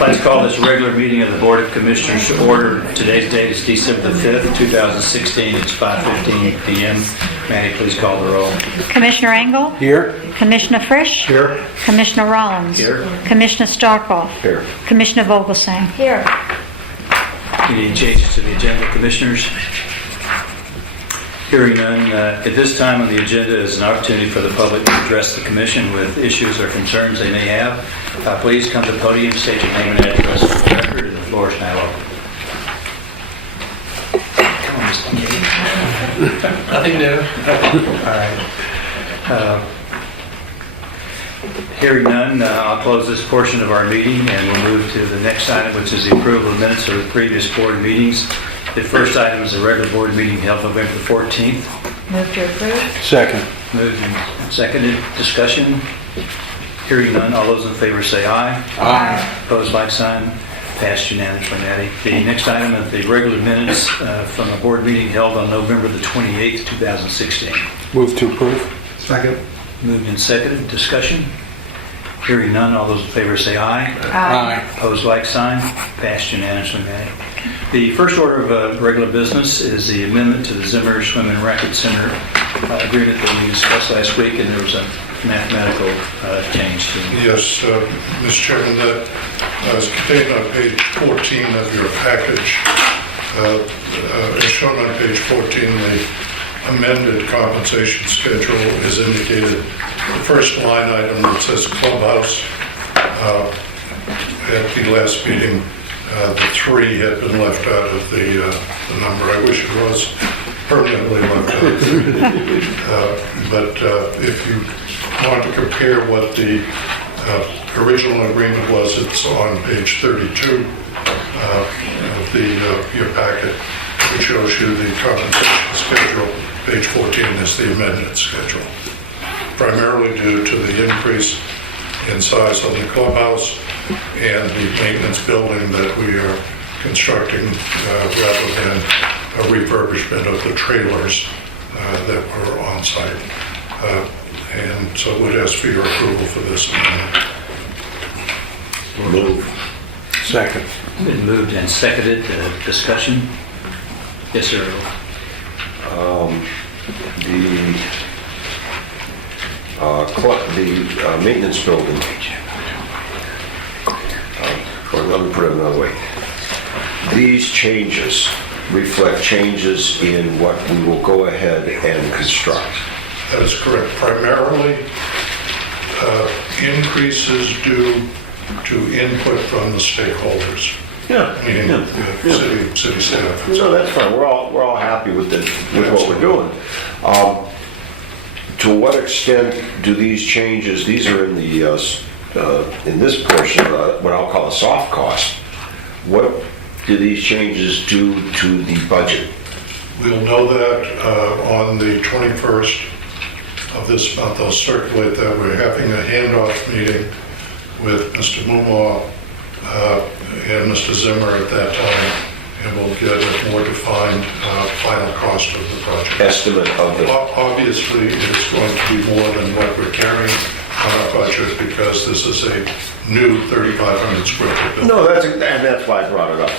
Let's call this regular meeting of the Board of Commissioners to order. Today's date is December the 5th, 2016. It's 5:15 p.m. Maddie, please call the roll. Commissioner Engel? Here. Commissioner Frisch? Here. Commissioner Rollins? Here. Commissioner Starkoff? Here. Commissioner Vogelsang? Here. Any changes to the agenda, Commissioners? Hearing none, at this time on the agenda is an opportunity for the public to address the Commission with issues or concerns they may have. Please come to the podium, state your name and address for the record, and the floor is now open. Come on, Mr. Katie. Nothing new. All right. Hearing none, I'll close this portion of our meeting and we'll move to the next item, which is the approval of minutes of the previous board meetings. The first item is a regular board meeting held November the 14th. Move to approve. Second. Moved and seconded. Discussion. Hearing none, all those in favor say aye. Aye. Opposed, like sign. Passed unanimously, Maddie. The next item is the regular minutes from a board meeting held on November the 28th, 2016. Move to approve. Second. Moved and seconded. Discussion. Hearing none, all those in favor say aye. Aye. Opposed, like sign. Passed unanimously, Maddie. The first order of regular business is the amendment to the Zimmer Swim and Racket Center agreement that we discussed last week, and there was a mathematical change to it. Yes, Mr. Chairman, that is contained on page 14 of your package. As shown on page 14, the amended compensation schedule is indicated. The first line item that says clubhouse, at the last meeting, the 3 had been left out of the number. I wish it was permanently left out. But if you want to compare what the original agreement was, it's on page 32 of your packet, which shows you the compensation schedule. Page 14 is the amended schedule, primarily due to the increase in size on the clubhouse and the maintenance building that we are constructing rather than a refurbishment of the trailers that were on site. And so would ask for your approval for this amendment. Move. Second. Been moved and seconded. Discussion? Yes, sir. The maintenance building, or let me put it another way. These changes reflect changes in what we will go ahead and construct. That is correct. Primarily, increases due to input from the stakeholders. Yeah. Meaning the city staff. No, that's fine. We're all happy with what we're doing. To what extent do these changes? These are in the in this portion, what I'll call a soft cost. What do these changes do to the budget? We'll know that on the 21st of this month. I'll circulate that. We're having a handoff meeting with Mr. Mumaw and Mr. Zimmer at that time, and we'll get a more defined final cost of the project. Estimate of the... Obviously, it's going to be more than what we're carrying on our budget because this is a new 3,500 square foot building. No, that's why I brought it up.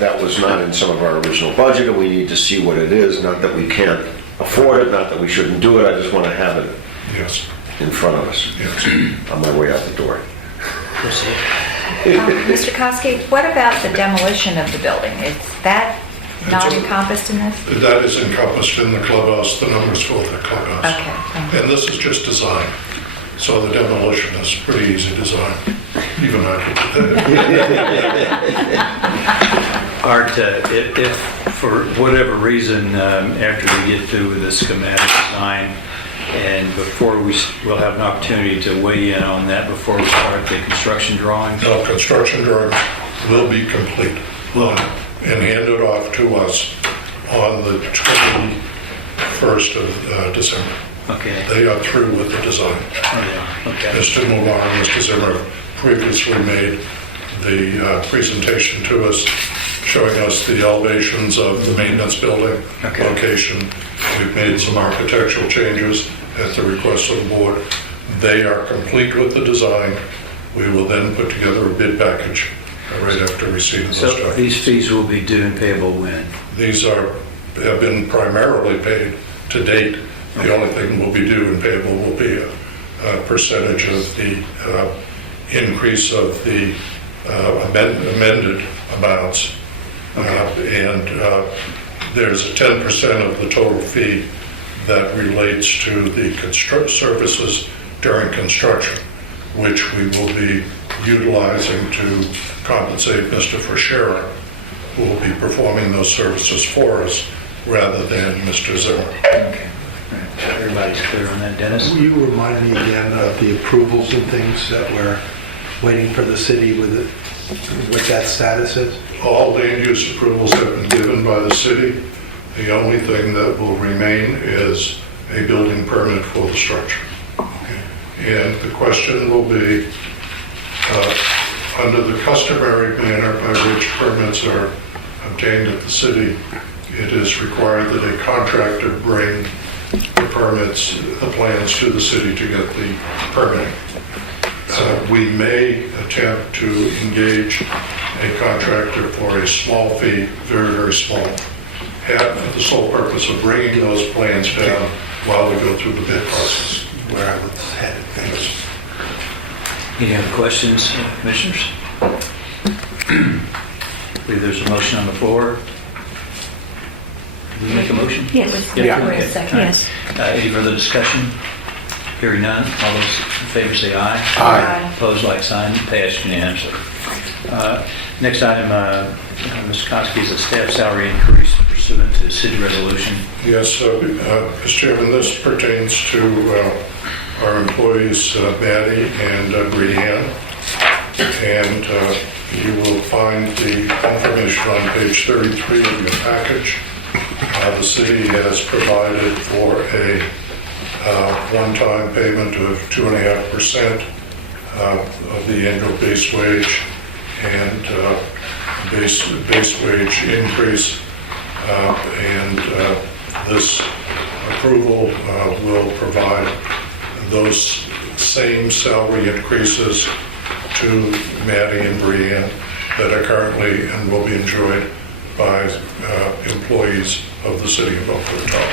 That was not in some of our original budget, and we need to see what it is. Not that we can't afford it, not that we shouldn't do it. I just want to have it Yes. in front of us. Yes. On my way out the door. Mr. Koski, what about the demolition of the building? Is that not encompassed in this? That is encompassed in the clubhouse, the numbers for the clubhouse. Okay, thank you. And this is just design. So the demolition is pretty easy design. Even I could do that. Art, if for whatever reason, after we get through with the schematic design, and before we'll have an opportunity to weigh in on that before we start the construction drawings. No, construction drawings will be complete and handed off to us on the 21st of December. Okay. They are through with the design. Oh, yeah. Okay. Mr. Mumaw and Mr. Zimmer previously made the presentation to us, showing us the elevations of the maintenance building location. We've made some architectural changes at the request of the board. They are complete with the design. We will then put together a bid package right after receipt of those So documents. these fees will be due and payable when? These have been primarily paid to date. The only thing will be due and payable will be a percentage of the increase of the amended amounts. And there's a 10% of the total fee that relates to the services during construction, which we will be utilizing to compensate Mr. Frashera, who will be performing those services for us, rather than Mr. Zimmer. Okay. All right. Everybody's clear on that, Dennis? Will you remind me again of the approvals and things that we're waiting for the city with it, what that status is? All land use approvals have been given by the city. The only thing that will remain is a building permit for the structure. And the question will be, under the customary manner by which permits are obtained at the city, it is required that a contractor bring the permits, the plans to the city to get the permitting. We may attempt to engage a contractor for a small fee, very, very small, for the sole purpose of bringing those plans down while we go through the bid process. Where I was headed, thanks. Any other questions, commissioners? I believe there's a motion on the floor. Did we make a motion? Yes. Yeah. Wait a Okay. second. Yes. Any further discussion? Hearing none, all those in favor say aye. Aye. Opposed, like sign, passed unanimously. Next item, Mr. Koski, is a staff salary increase pursuant to city resolution. Yes, Mr. Chairman, this pertains to our employees, Maddie and Brianne. And you will find the information on page 33 of your package. The city has provided for a one-time payment of 2.5% of the annual base wage and base wage increase. And this approval will provide those same salary increases to Maddie and Brianne that are currently and will be enjoyed by employees of the city of Boca Raton.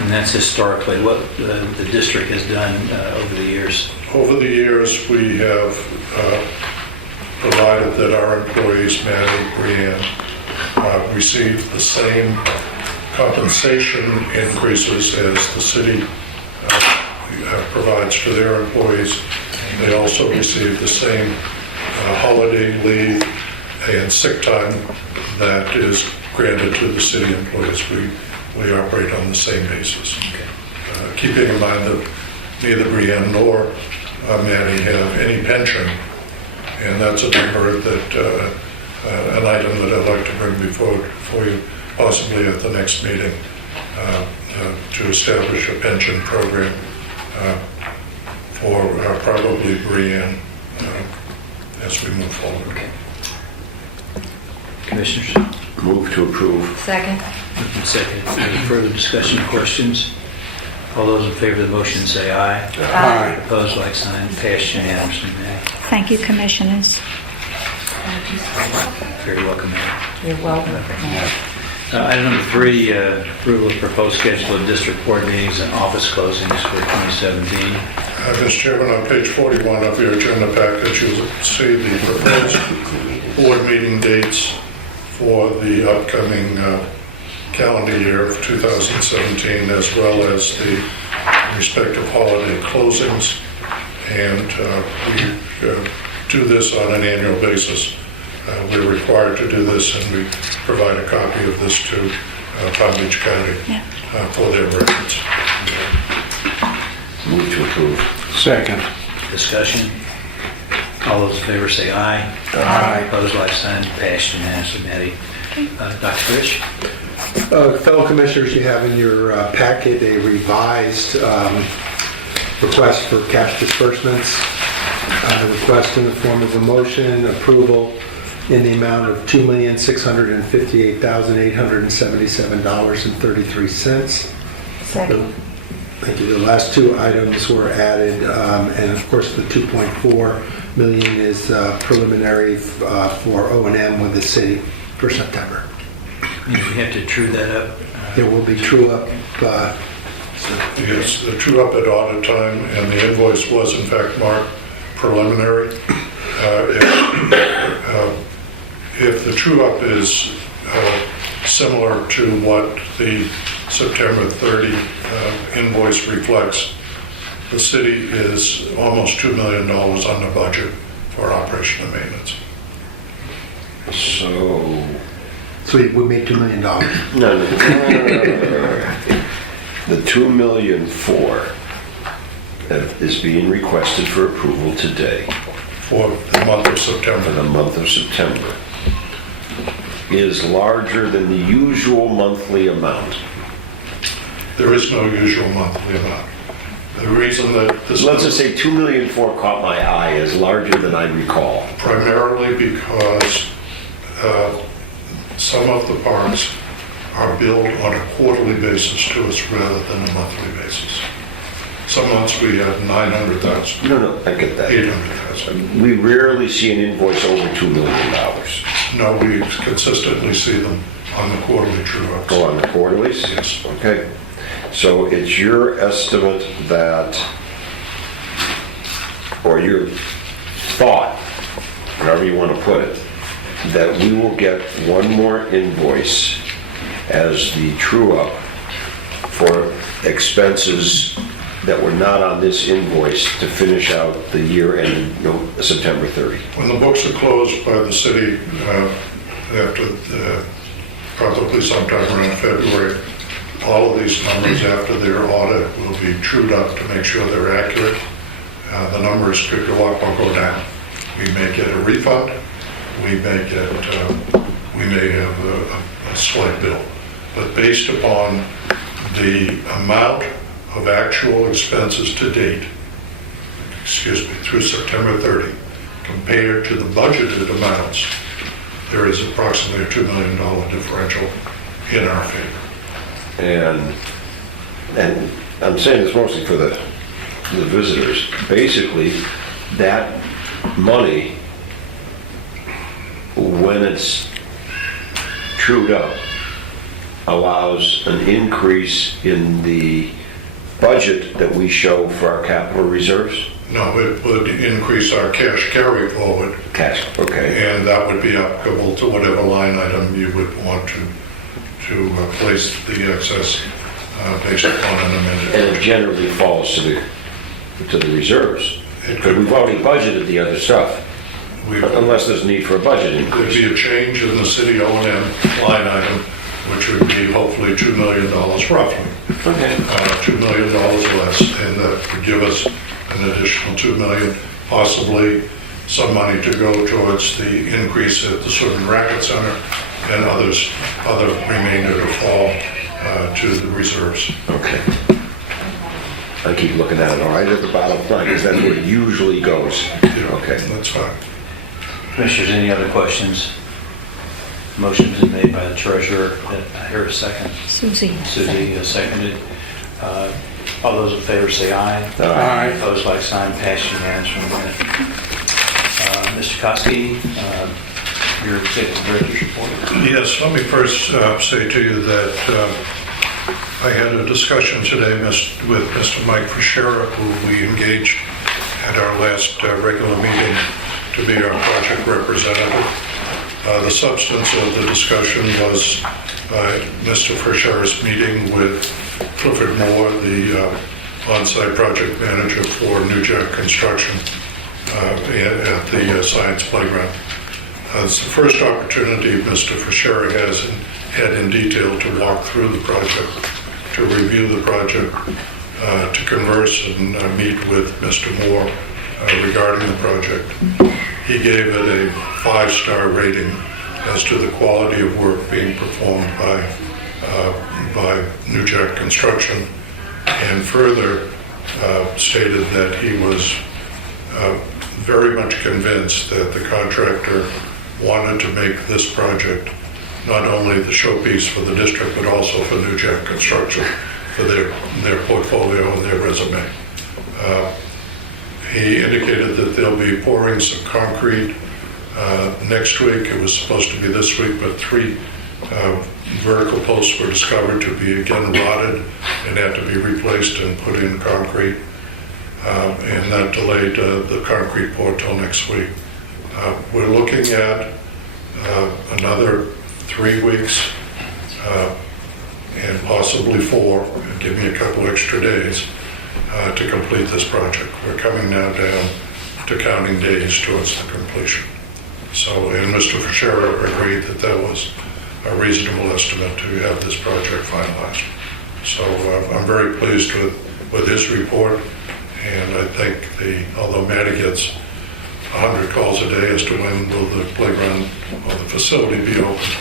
And that's historically what the district has done over the years. Over the years, we have provided that our employees, Maddie, Brianne, receive the same compensation increases as the city provides to their employees. They also receive the same holiday leave and sick time that is granted to the city employees. We operate on the same basis. Keeping in mind that neither Brianne nor Maddie have any pension, and that's a number that, an item that I'd like to bring before you, possibly at the next meeting, to establish a pension program for probably Brianne as we move forward. Okay. Commissioners? Move to approve. Second. Moved and seconded. Any further discussion, questions? All those in favor of the motion say aye. Aye. Opposed, like sign, passed unanimously. Mary. Thank you, commissioners. Very welcome, Mary. You're welcome. Item number 3, approval of proposed schedule of district board meetings and office closings for 2017. Mr. Chairman, on page 41 of your agenda package, you'll see the proposed board meeting dates for the upcoming calendar year of 2017, as well as the respective holiday closings. And we do this on an annual basis. We're required to do this, and we provide a copy of this to Palm Beach County for their records. Move to approve. Second. Discussion. All those in favor say aye. Aye. Opposed, like sign, passed unanimously. Matty. Dr. Rich? Fellow commissioners, you have in your packet a revised request for cash disbursements. Request in the form of a motion approval in the amount of $2,658,877.33. Second. Thank you. The last two items were added, and of course the 2.4 million is preliminary for O&M with the city for September. You have to true that up. There will be true up. Yes, the true up at audit time, and the invoice was in fact marked preliminary. If the true up is similar to what the September 30 invoice reflects, the city is almost $2 million under budget for operation and maintenance. So, We made $2 million. no. The $2 million is being requested for approval today For the month of for September. the month of September is larger than the usual monthly amount. There is no usual monthly amount. The reason that this... Let's just say $2 million caught my eye as larger than I recall. Primarily because some of the parks are billed on a quarterly basis to us rather than a monthly basis. Some months we had 900,000, No, I get that. 800,000. We rarely see an invoice over $2 million. No, we consistently see them on the quarterly true-ups. Go on the quarterlies? Yes. Okay. So it's your estimate that, or your thought, however you want to put it, that we will get one more invoice as the true-up for expenses that were not on this invoice to finish out the year ending September 30. When the books are closed by the city after probably sometime around February, all of these numbers after their audit will be trued up to make sure they're accurate. The numbers could go up or go down. We may get a refund. We may have a slight bill. But based upon the amount of actual expenses to date, through September 30, compared to the budgeted amounts, there is approximately a $2 million differential in our favor. And I'm saying this mostly for the visitors. Basically, that money, when it's trued up, allows an increase in the budget that we show for our capital reserves? No, it would increase our cash carry forward, Cash, okay. and that would be applicable to whatever line item you would want to place the excess based upon an amended. And it generally falls to the reserves. Because we've already budgeted the other stuff, unless there's need for a budget There'd increase. be a change in the city O&M line item, which would be hopefully $2 million roughly. Okay. $2 million less, and that would give us an additional $2 million, possibly some money to go towards the increase at the Swim and Racket Center, and other remainder to fall to the reserves. Okay. I keep looking at it, all right, at the bottom line, because that's where it usually goes. Okay. That's fine. Commissioners, any other questions? Motion's been made by the treasurer. I hear a second. Susie. Susie seconded. All those in favor say aye. Aye. Opposed, like sign, passed unanimously. Mr. Koski, your executive director's report. Yes, let me first say to you that I had a discussion today with Mr. Mike Fischera, who we engaged at our last regular meeting to be our project representative. The substance of the discussion was Mr. Fischera's meeting with Clifford Moore, the on-site project manager for New Jack Construction at the Science Playground. It's the first opportunity Mr. Fischera has had in detail to walk through the project, to review the project, to converse and meet with Mr. Moore regarding the project. He gave it a 5-star rating as to the quality of work being performed by New Jack Construction, and further stated that he was very much convinced that the contractor wanted to make this project not only the showpiece for the district, but also for New Jack Construction, for their portfolio and their resume. He indicated that they'll be pouring some concrete next week. It was supposed to be this week, but 3 vertical posts were discovered to be again rotted and had to be replaced and put in concrete. And that delayed the concrete pour till next week. We're looking at another 3 weeks and possibly 4, and give me a couple extra days to complete this project. We're coming now down to counting days towards the completion. So, and Mr. Fischera agreed that that was a reasonable estimate to have this project finalized. So I'm very pleased with his report, and I think although Matty gets 100 calls a day as to when will the playground or the facility be open,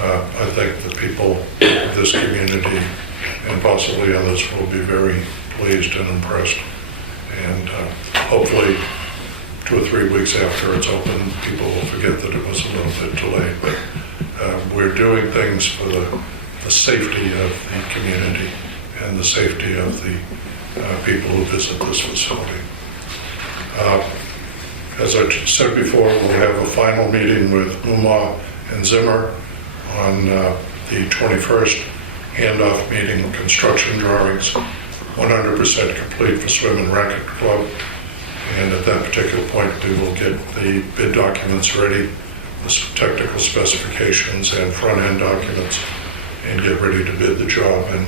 I think the people of this community and possibly others will be very pleased and impressed. And hopefully 2 or 3 weeks after it's open, people will forget that it was a little bit delayed. But we're doing things for the safety of the community and the safety of the people who visit this facility. As I said before, we'll have a final meeting with Umar and Zimmer on the 21st, handoff meeting, construction drawings, 100% complete for Swim and Racket Club. And at that particular point, we will get the bid documents ready, the technical specifications and front-end documents, and get ready to bid the job. And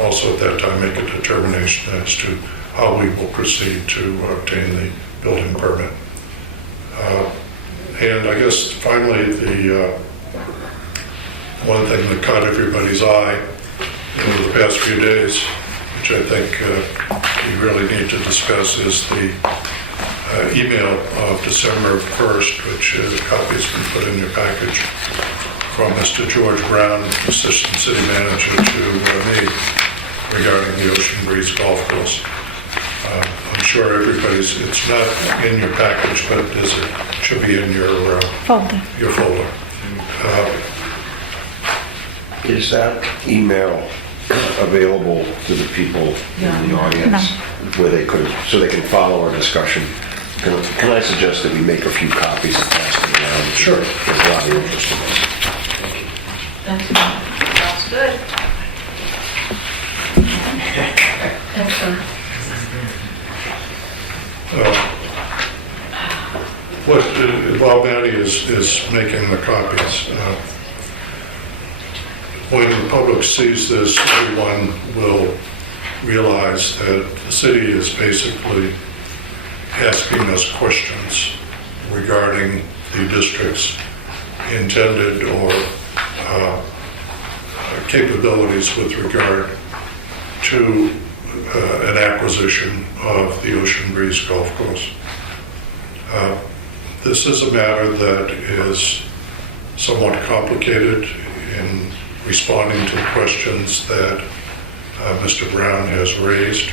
also at that time, make a determination as to how we will proceed to obtain the building permit. And I guess finally, the one thing that caught everybody's eye over the past few days, which I think we really need to discuss, is the email of December 1st, which a copy has been put in your package, from Mr. George Brown, Assistant City Manager, to me regarding the Ocean Breeze Golf Course. I'm sure it's not in your package, but it should be in your Folder. folder. Is that email available to the people in the audience where they could, so they can follow our discussion? Can I suggest that we make a few copies and pass them around? Sure. There's a lot of interest in this. Sounds good. While Matty is making the copies, when the public sees this, everyone will realize that the city is basically asking us questions regarding the district's intended or capabilities with regard to an acquisition of the Ocean Breeze Golf Course. This is a matter that is somewhat complicated in responding to questions that Mr. Brown has raised,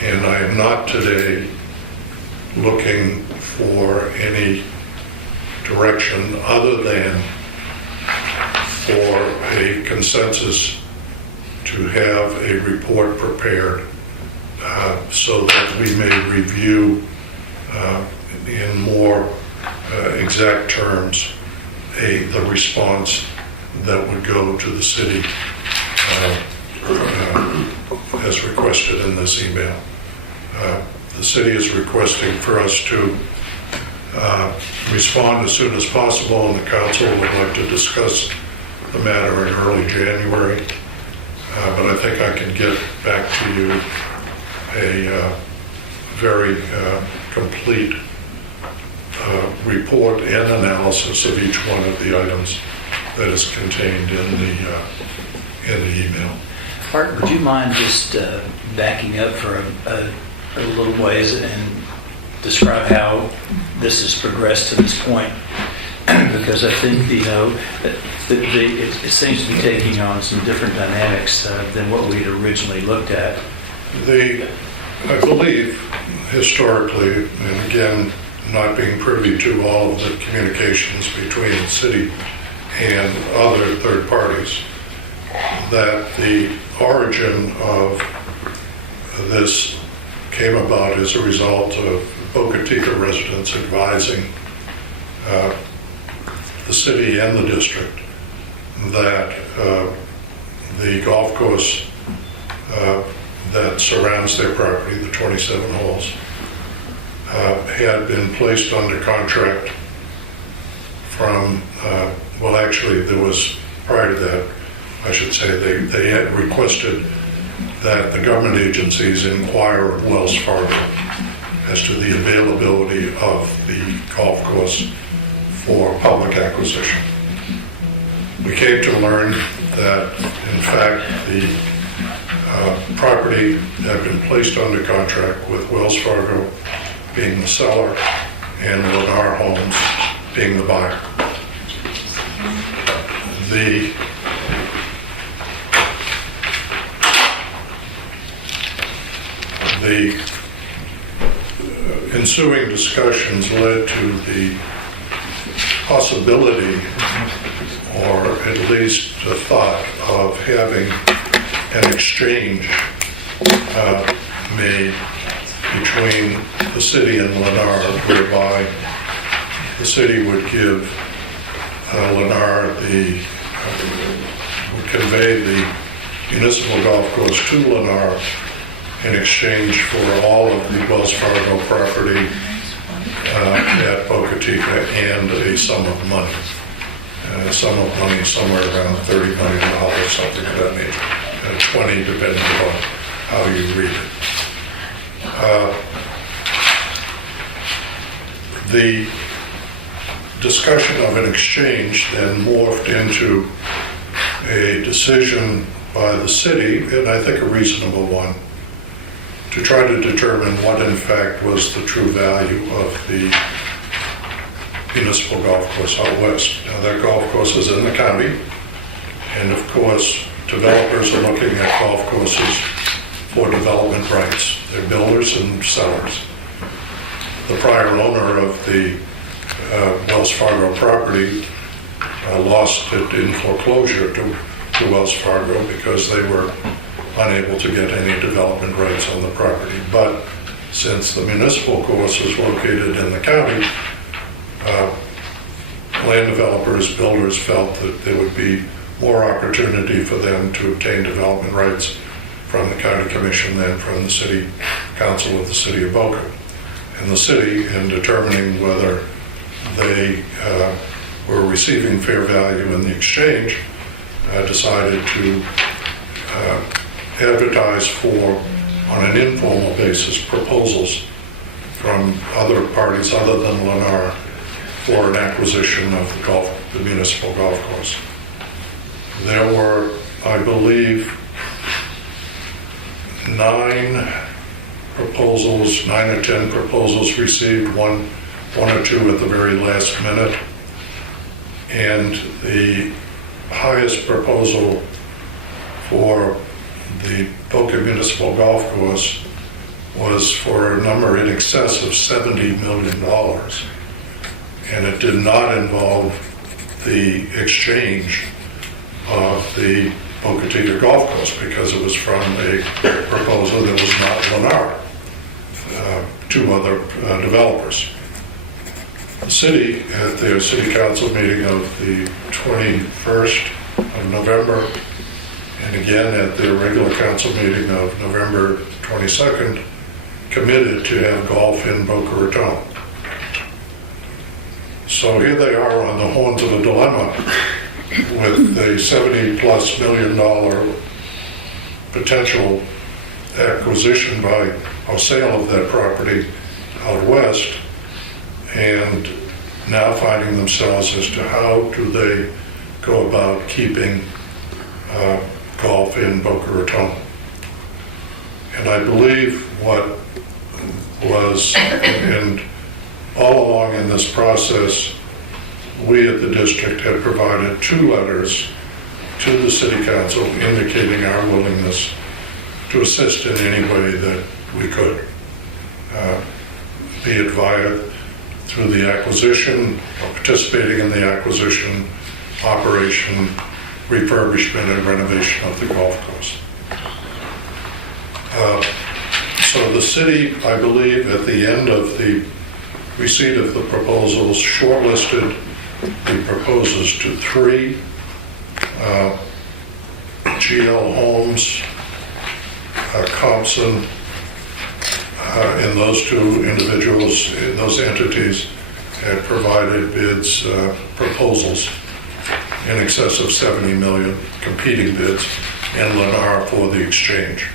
and I am not today looking for any direction other than for a consensus to have a report prepared so that we may review in more exact terms the response that would go to the city as requested in this email. The city is requesting for us to respond as soon as possible, and the council would like to discuss the matter in early January. But I think I can get back to you a very complete report and analysis of each one of the items that is contained in the email. Art, would you mind just backing up for a little ways and describe how this has progressed to this point? Because I think, it seems to be taking on some different dynamics than what we'd originally looked at. I believe historically, and again, not being privy to all of the communications between the city and other third parties, that the origin of this came about as a result of Boca Raton residents advising the city and the district that the golf course that surrounds their property, the 27 holes, had been placed under contract from, well, actually, there was, prior to that, I should say, they had requested that the government agencies inquire of Wells Fargo as to the availability of the golf course for public acquisition. We came to learn that, in fact, the property had been placed under contract with Wells Fargo being the seller and Lennar Homes being the buyer. The ensuing discussions led to the possibility, or at least the thought, of having an exchange made between the city and Lennar, whereby the city would give Lennar would convey the municipal golf course to Lennar in exchange for all of the Wells Fargo property at Boca Raton and a sum of money. Somewhere around $30 million, something of that nature. 20 depending on how you read it. The discussion of an exchange then morphed into a decision by the city, and I think a reasonable one, to try to determine what in fact was the true value of the municipal golf course out west. Now, that golf course is in the county, and of course developers are looking at golf courses for development rights. They're builders and sellers. The prior owner of the Wells Fargo property lost it in foreclosure to Wells Fargo because they were unable to get any development rights on the property. But since the municipal course is located in the county, land developers, builders felt that there would be more opportunity for them to obtain development rights from the county commission than from the city council of the city of Boca. And the city, in determining whether they were receiving fair value in the exchange, decided to advertise for, on an informal basis, proposals from other parties other than Lennar for an acquisition of the municipal golf course. There were, I believe, 9 or 10 proposals received, one or two at the very last minute. And the highest proposal for the Boca Municipal Golf Course was for a number in excess of $70 million. And it did not involve the exchange of the Boca Raton Golf Course because it was from a proposal that was not Lennar, 2 other developers. The city, at their city council meeting of the 21st of November, and again at their regular council meeting of November 22nd, committed to have golf in Boca Raton. So here they are on the horns of a dilemma with a $70+ million potential acquisition by or sale of that property out west, and now finding themselves as to how do they go about keeping golf in Boca Raton. And I believe what was, and all along in this process, we at the district had provided 2 letters to the city council indicating our willingness to assist in any way that we could, be it through the acquisition, or participating in the acquisition, operation, refurbishment, and renovation of the golf course. So the city, I believe, at the end of the receipt of the proposals, shortlisted the proposals to 3. GL Homes, Compson, and those 2 individuals, those entities had provided bids, proposals in excess of 70 million, competing bids, and Lennar for the exchange.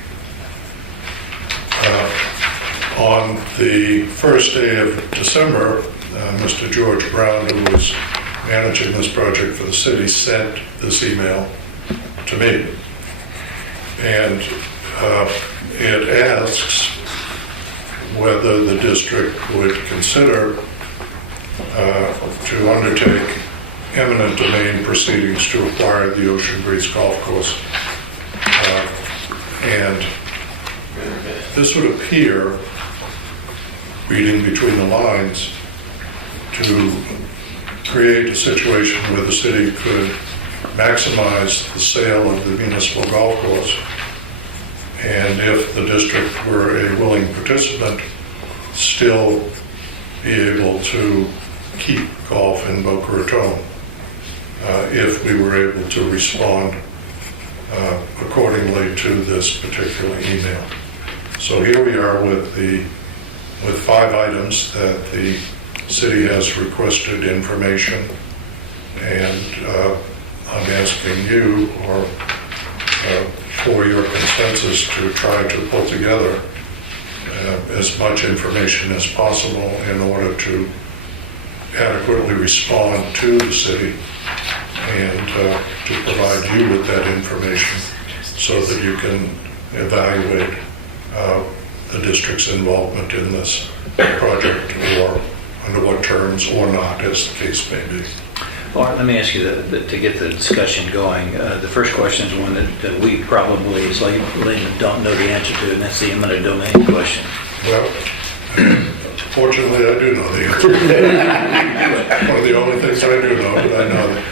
On the first day of December, Mr. George Brown, who was managing this project for the city, sent this email to me. And it asks whether the district would consider to undertake eminent domain proceedings to acquire the Ocean Breeze Golf Course. And this would appear, reading between the lines, to create a situation where the city could maximize the sale of the municipal golf course, and if the district were a willing participant, still be able to keep golf in Boca Raton if we were able to respond accordingly to this particular email. So here we are with 5 items that the city has requested information, and I'm asking you for your consensus to try to pull together as much information as possible in order to adequately respond to the city and to provide you with that information so that you can evaluate the district's involvement in this project, or under what terms or not, as the case may be. Well, let me ask you to get the discussion going. The first question is one that we probably, as laymen, don't know the answer to, and that's the eminent domain question. Well, fortunately, I do know the answer. One of the only things I do know, but I know that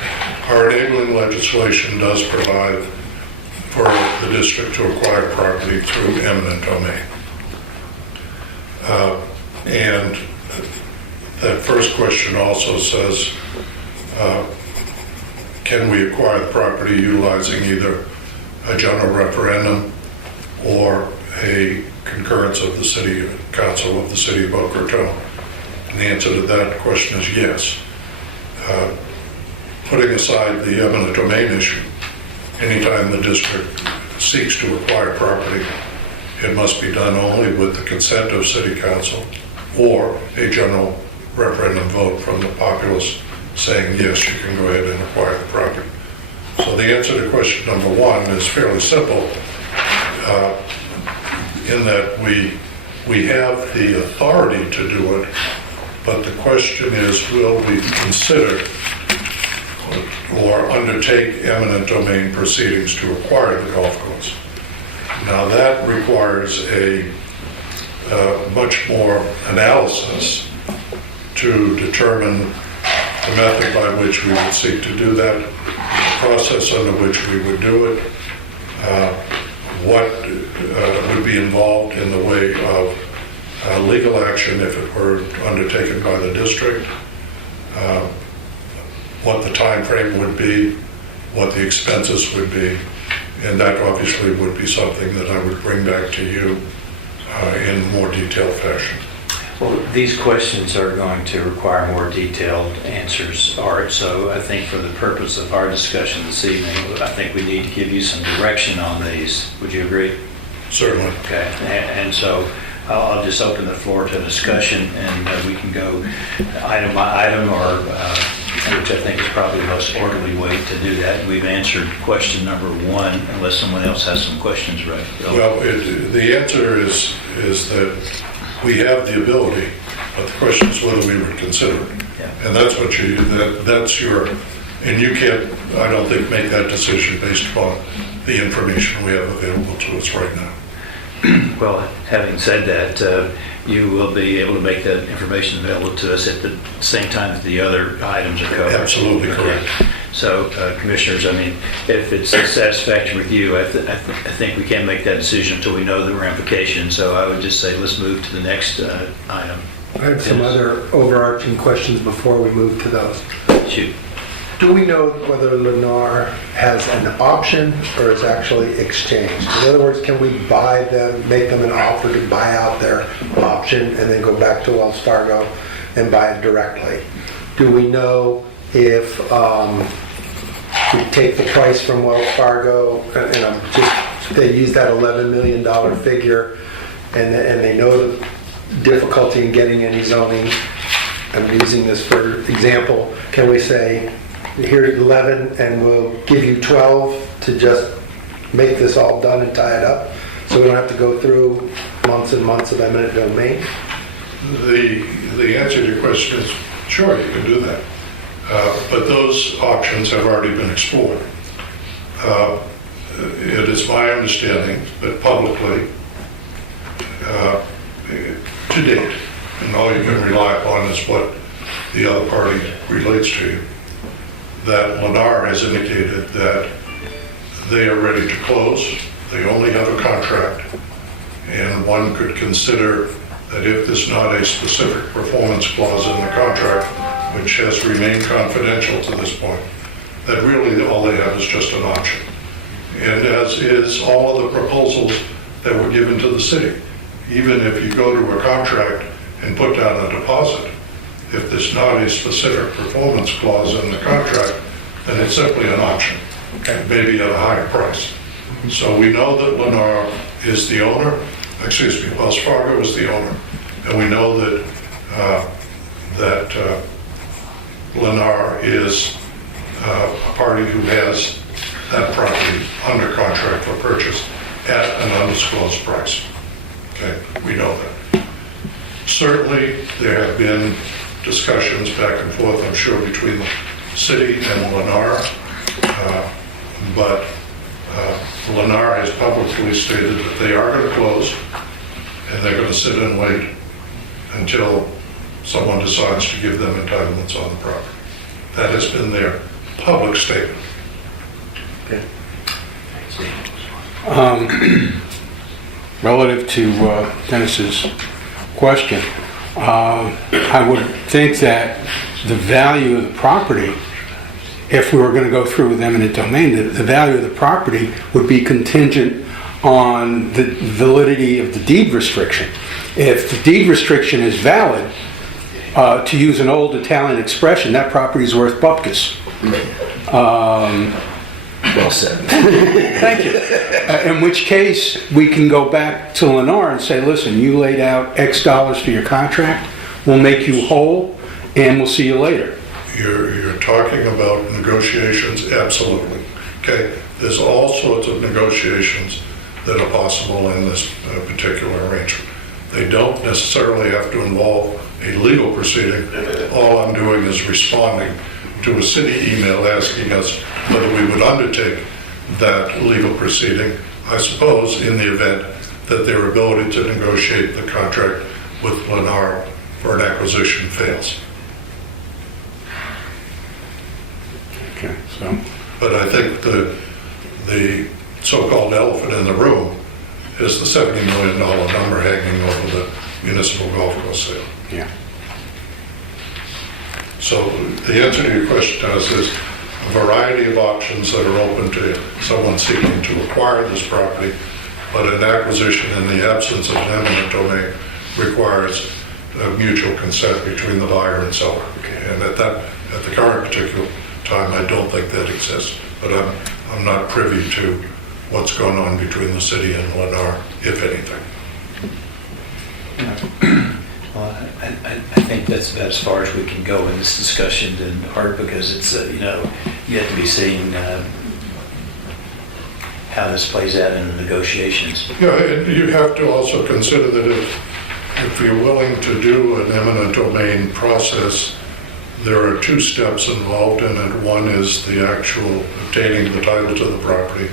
our enabling legislation does provide for the district to acquire property through eminent domain. And that first question also says, can we acquire the property utilizing either a general referendum or a concurrence of the city council of the city of Boca Raton? And the answer to that question is yes. Putting aside the eminent domain issue, anytime the district seeks to acquire property, it must be done only with the consent of city council or a general referendum vote from the populace saying, yes, you can go ahead and acquire the property. So the answer to question number 1 is fairly simple, in that we have the authority to do it, but the question is, will we consider or undertake eminent domain proceedings to acquire the golf course? Now that requires a much more analysis to determine the method by which we would seek to do that, the process under which we would do it, what would be involved in the way of legal action if it were undertaken by the district, what the time frame would be, what the expenses would be, and that obviously would be something that I would bring back to you in more detailed fashion. Well, these questions are going to require more detailed answers, Art, so I think for the purpose of our discussion this evening, I think we need to give you some direction on these. Would you agree? Certainly. Okay, and so I'll just open the floor to discussion, and we can go item by item, or which I think is probably the most orderly way to do that. We've answered question number 1, unless someone else has some questions, right? Well, the answer is that we have the ability, but the question is whether we would consider it. Yeah. And that's what that's your, and you can't, I don't think, make that decision based upon the information we have available to us right now. Well, having said that, you will be able to make that information available to us at the same time that the other items are covered. Absolutely correct. Okay. So, Commissioners, I mean, if it's satisfactory with you, I think we can't make that decision until we know the ramifications. So I would just say, let's move to the next item. I have some other overarching questions before we move to those. Shoot. Do we know whether Lennar has an option or is actually exchanged? In other words, can we buy them, make them an offer to buy out their option and then go back to Wells Fargo and buy it directly? Do we know if we take the price from Wells Fargo and they use that $11 million figure and they know the difficulty in getting any zoning? I'm using this for example. Can we say, here's 11 and we'll give you 12 to just make this all done and tie it up so we don't have to go through months and months of eminent domain? The answer to your question is, sure, you can do that. But those options have already been explored. It is my understanding that publicly, to date, and all you can rely upon is what the other party relates to you, that Lennar has indicated that they are ready to close. They only have a contract, and one could consider that if there's not a specific performance clause in the contract, which has remained confidential to this point, that really all they have is just an option. And as is all of the proposals that were given to the city, even if you go to a contract and put down a deposit, if there's not a specific performance clause in the contract, then it's simply an option, maybe at a higher price. So we know that Lennar is the owner, Wells Fargo is the owner, and we know that Lennar is a party who has that property under contract for purchase at an undisclosed price. Okay, we know that. Certainly, there have been discussions back and forth, I'm sure, between the city and Lennar, but Lennar has publicly stated that they are going to close and they're going to sit and wait until someone decides to give them entitlements on the property. That has been their public statement. Okay. Relative to Dennis's question, I would think that the value of the property, if we were going to go through with eminent domain, the value of the property would be contingent on the validity of the deed restriction. If the deed restriction is valid, to use an old Italian expression, that property is worth bupkis. Well said. Thank you. In which case, we can go back to Lennar and say, listen, you laid out X dollars for your contract, we'll make you whole, and we'll see you later. You're talking about negotiations, absolutely. Okay, there's all sorts of negotiations that are possible in this particular arrangement. They don't necessarily have to involve a legal proceeding. All I'm doing is responding to a city email asking us whether we would undertake that legal proceeding, I suppose, in the event that their ability to negotiate the contract with Lennar for an acquisition fails. Okay, so. But I think the so-called elephant in the room is the $70 million number hanging over the municipal golf course sale. Yeah. So the answer to your question, Dennis, is a variety of options that are open to someone seeking to acquire this property, but an acquisition in the absence of an eminent domain requires mutual consent between the buyer and seller. And at the current particular time, I don't think that exists, but I'm not privy to what's going on between the city and Lennar, if anything. Well, I think that's about as far as we can go in this discussion, in part because it's, yet to be seen how this plays out in the negotiations. Yeah, and you have to also consider that if you're willing to do an eminent domain process, there are two steps involved in it. One is the actual obtaining the title to the property,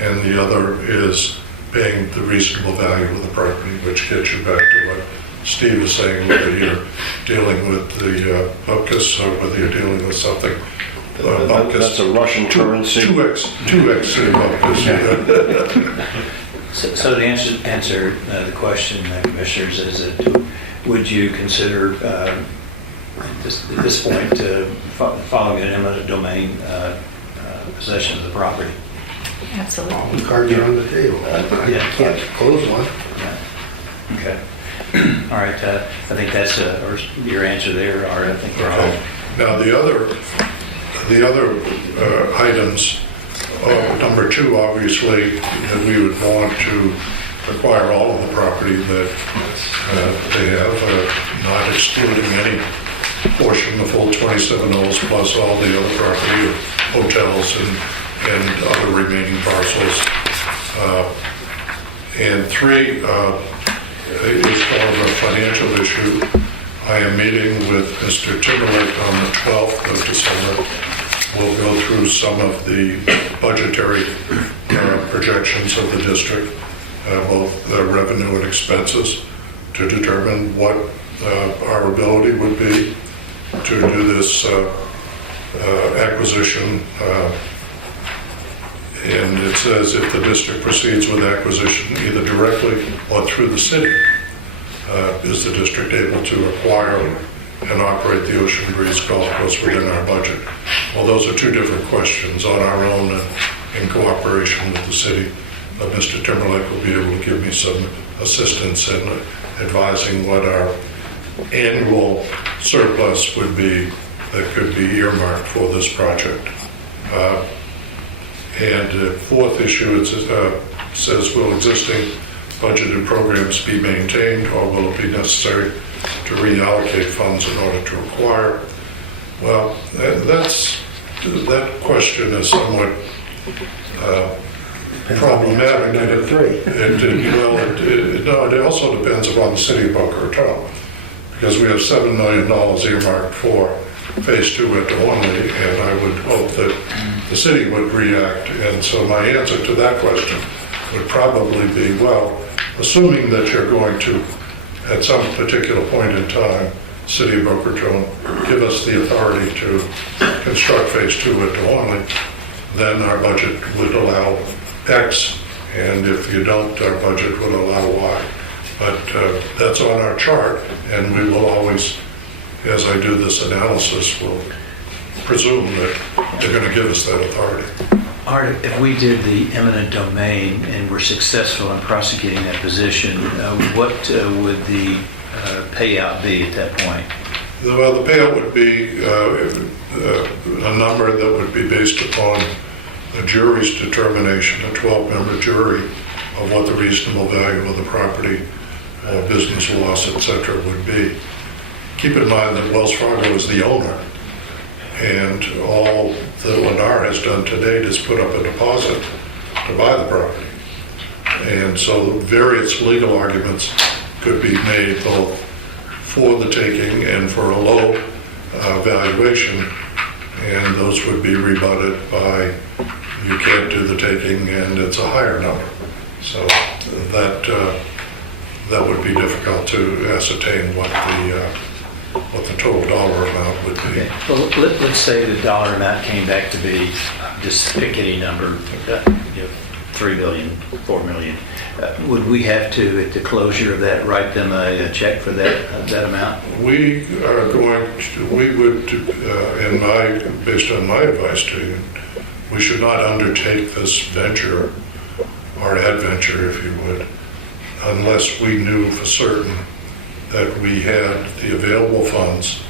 and the other is paying the reasonable value of the property, which gets you back to what Steve is saying, whether you're dealing with the Bupkis or whether you're dealing with something. That's a Russian currency. 2x Bupkis. So to answer the question, Commissioners, is that would you consider, at this point, following an eminent domain possession of the property? Absolutely. All the cards are on the table. Yeah. Can't close one. Yeah. Okay. All right. I think that's your answer there, Art. I think we're all. Okay. Now, the other items, number 2, obviously, that we would want to acquire all of the property that they have, not excluding any portion, the full 27 O's plus all the other property of hotels and other remaining parcels. And 3 is more of a financial issue. I am meeting with Mr. Timberlake on the 12th of December. We'll go through some of the budgetary projections of the district, both the revenue and expenses, to determine what our ability would be to do this acquisition. And it says if the district proceeds with acquisition either directly or through the city, is the district able to acquire and operate the Ocean Breeze Golf Course within our budget? Well, those are 2 different questions on our own and in cooperation with the city. Mr. Timberlake will be able to give me some assistance in advising what our annual surplus would be that could be earmarked for this project. And the 4th issue, it says, will existing budgeted programs be maintained, or will it be necessary to reallocate funds in order to acquire? Well, that question is somewhat problematic. Number 3. It also depends upon the city of Boca Raton, because we have $7 million earmarked for Phase 2 at only, and I would hope that the city would react. And so my answer to that question would probably be, well, assuming that you're going to, at some particular point in time, City of Boca Raton, give us the authority to construct Phase 2 at only, then our budget would allow X, and if you don't, our budget would allow Y. But that's on our chart, and we will always, as I do this analysis, will presume that they're going to give us that authority. Art, if we did the eminent domain and were successful in prosecuting that position, what would the payout be at that point? Well, the payout would be a number that would be based upon a jury's determination, a 12-member jury, of what the reasonable value of the property, business loss, etc. would be. Keep in mind that Wells Fargo is the owner, and all that Lennar has done to date is put up a deposit to buy the property. And so various legal arguments could be made both for the taking and for a low valuation, and those would be rebutted by you can't do the taking and it's a higher number. So that would be difficult to ascertain what the total dollar amount would be. Okay. Well, let's say the dollar amount came back to be, just pick any number, 3 million, 4 million. Would we have to, at the closure of that, write them a check for that amount? We are going to, we would, based on my advice to you, we should not undertake this venture or adventure, if you would, unless we knew for certain that we had the available funds,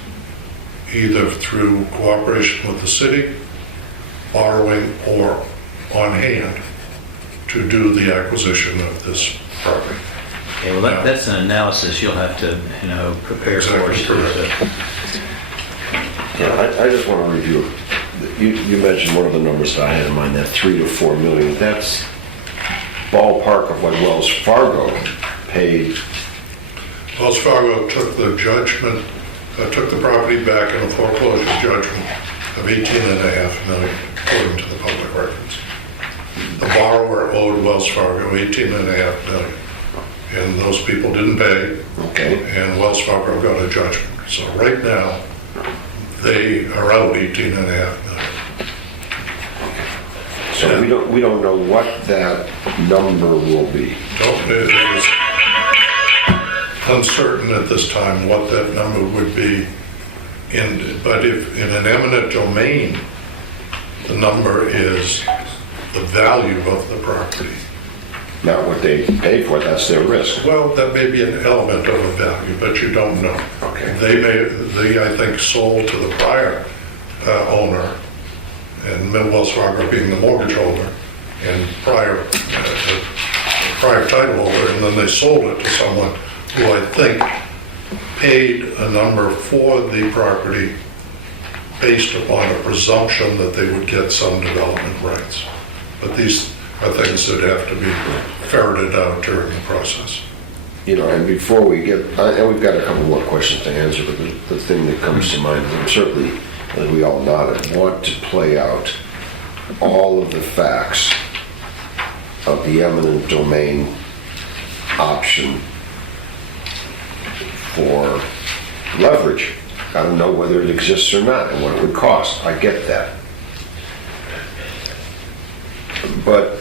either through cooperation with the city, borrowing, or on hand to do the acquisition of this property. Okay, well, that's an analysis you'll have to, prepare for us. Exactly. Yeah, I just want to review. You mentioned one of the numbers that I had in mind, that 3 to 4 million. That's ballpark of what Wells Fargo paid. Wells Fargo took the judgment, took the property back in a foreclosure judgment of $18.5 million, according to the public records. The borrower owed Wells Fargo $18.5 million. and those people didn't pay, Okay. and Wells Fargo got a judgment. So right now, they are out 18.5 million. So we don't know what that number will be. It is uncertain at this time what that number would be. But if in an eminent domain, the number is the value of the property. Not what they paid for, that's their risk. Well, that may be an element of a value, but you don't know. Okay. They I think, sold to the prior owner, and Wells Fargo being the mortgage holder, and prior title holder, and then they sold it to someone who I think paid a number for the property based upon a presumption that they would get some development rights. But these are things that have to be ferreted out during the process. You know, and before we get, and we've got a couple more questions to answer, but the thing that comes to mind, and certainly, as we all nodded, want to play out all of the facts of the eminent domain option for leverage. Got to know whether it exists or not and what it would cost. I get that. But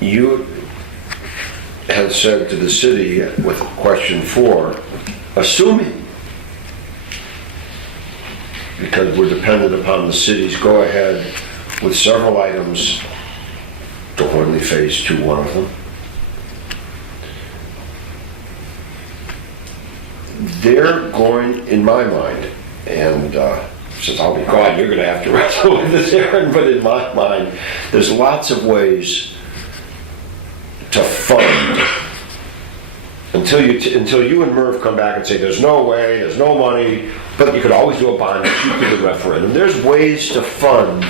you had said to the city with question 4, assuming, because we're dependent upon the city's go ahead with several items, the Hornley Phase 2, one of them, they're going, in my mind, and since I'll be gone, you're going to have to wrestle with this, Aaron, but in my mind, there's lots of ways to fund until you and Merv come back and say there's no way, there's no money, but you could always do a bond issue to the referendum. There's ways to fund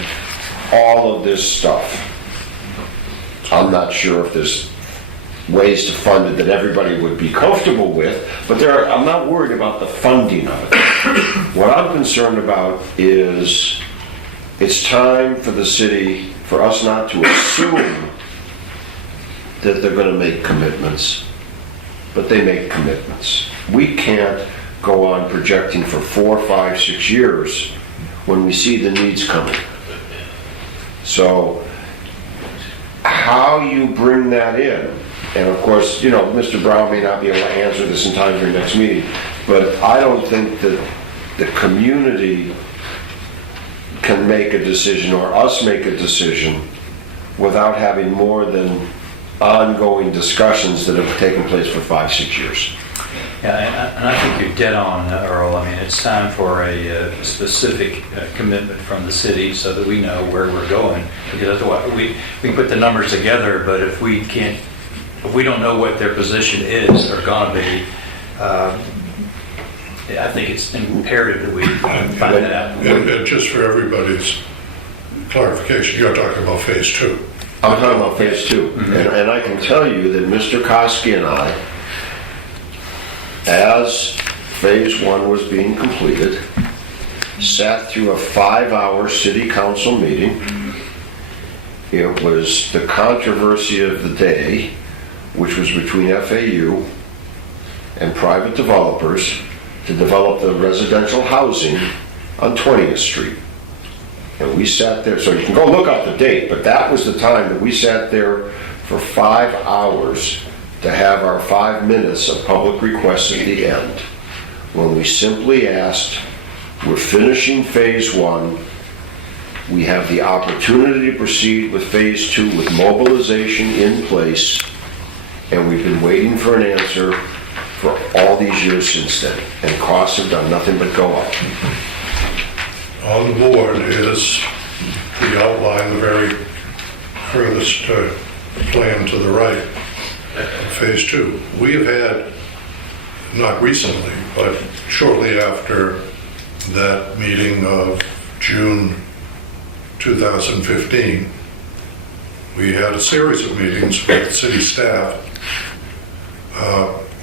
all of this stuff. I'm not sure if there's ways to fund it that everybody would be comfortable with, but I'm not worried about the funding of it. What I'm concerned about is it's time for the city, for us not to assume that they're going to make commitments, but they make commitments. We can't go on projecting for 4, 5, 6 years when we see the needs coming. So how you bring that in, and of course, you know, Mr. Brown may not be able to answer this in time for your next meeting, but I don't think that the community can make a decision or us make a decision without having more than ongoing discussions that have taken place for 5, 6 years. Yeah, and I think you're dead on, Earl. I mean, it's time for a specific commitment from the city so that we know where we're going. Because otherwise, we can put the numbers together, but if we don't know what their position is or going to be, I think it's imperative that we find that out. And just for everybody's clarification, you're talking about Phase 2. I'm talking about Phase 2. Mm-hmm. And I can tell you that Mr. Koski and I, as Phase 1 was being completed, sat through a 5-hour city council meeting. It was the controversy of the day, which was between FAU and private developers to develop the residential housing on 20th Street. And we sat there, so you can go look up the date, but that was the time that we sat there for 5 hours to have our 5 minutes of public requests at the end, when we simply asked, we're finishing Phase 1, we have the opportunity to proceed with Phase 2 with mobilization in place, and we've been waiting for an answer for all these years since then, and costs have done nothing but go up. On the board is the outline, the very furthest plan to the right of Phase 2. We have had, not recently, but shortly after that meeting of June 2015, we had a series of meetings with city staff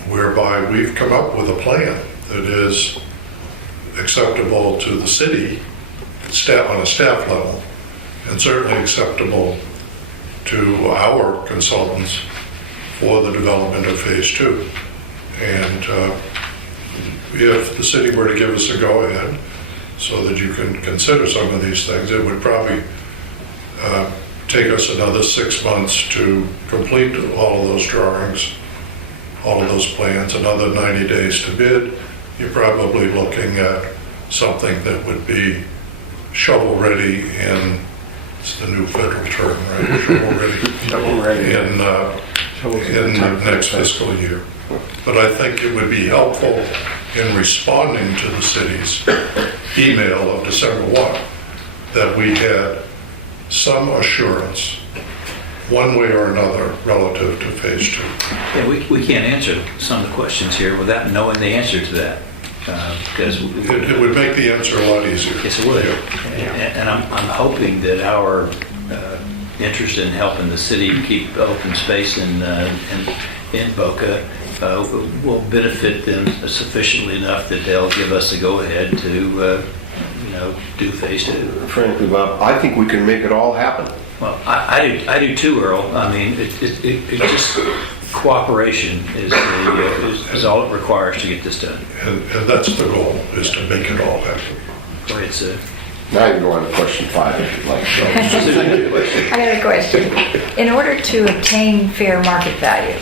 whereby we've come up with a plan that is acceptable to the city on a staff level, and certainly acceptable to our consultants for the development of Phase 2. And if the city were to give us a go-ahead so that you can consider some of these things, it would probably take us another 6 months to complete all of those drawings, all of those plans, another 90 days to bid. You're probably looking at something that would be shovel-ready in, it's the new federal term, right? Shovel-ready in the next fiscal year. But I think it would be helpful in responding to the city's email of December 1 that we had some assurance, one way or another, relative to Phase 2. Yeah, we can't answer some of the questions here without knowing the answer to that. Because It would make the answer a lot easier. yes, it would. Yeah. And I'm hoping that our interest in helping the city keep open space in Boca will benefit them sufficiently enough that they'll give us a go-ahead to, do Phase 2. Frankly, Bob, I think we can make it all happen. Well, I do too, Earl. I mean, it just cooperation is all it requires to get this done. And that's the goal, is to make it all happen. Go ahead, Sue. Now you can go on to question 5 if you'd like. I got a question. In order to obtain fair market value,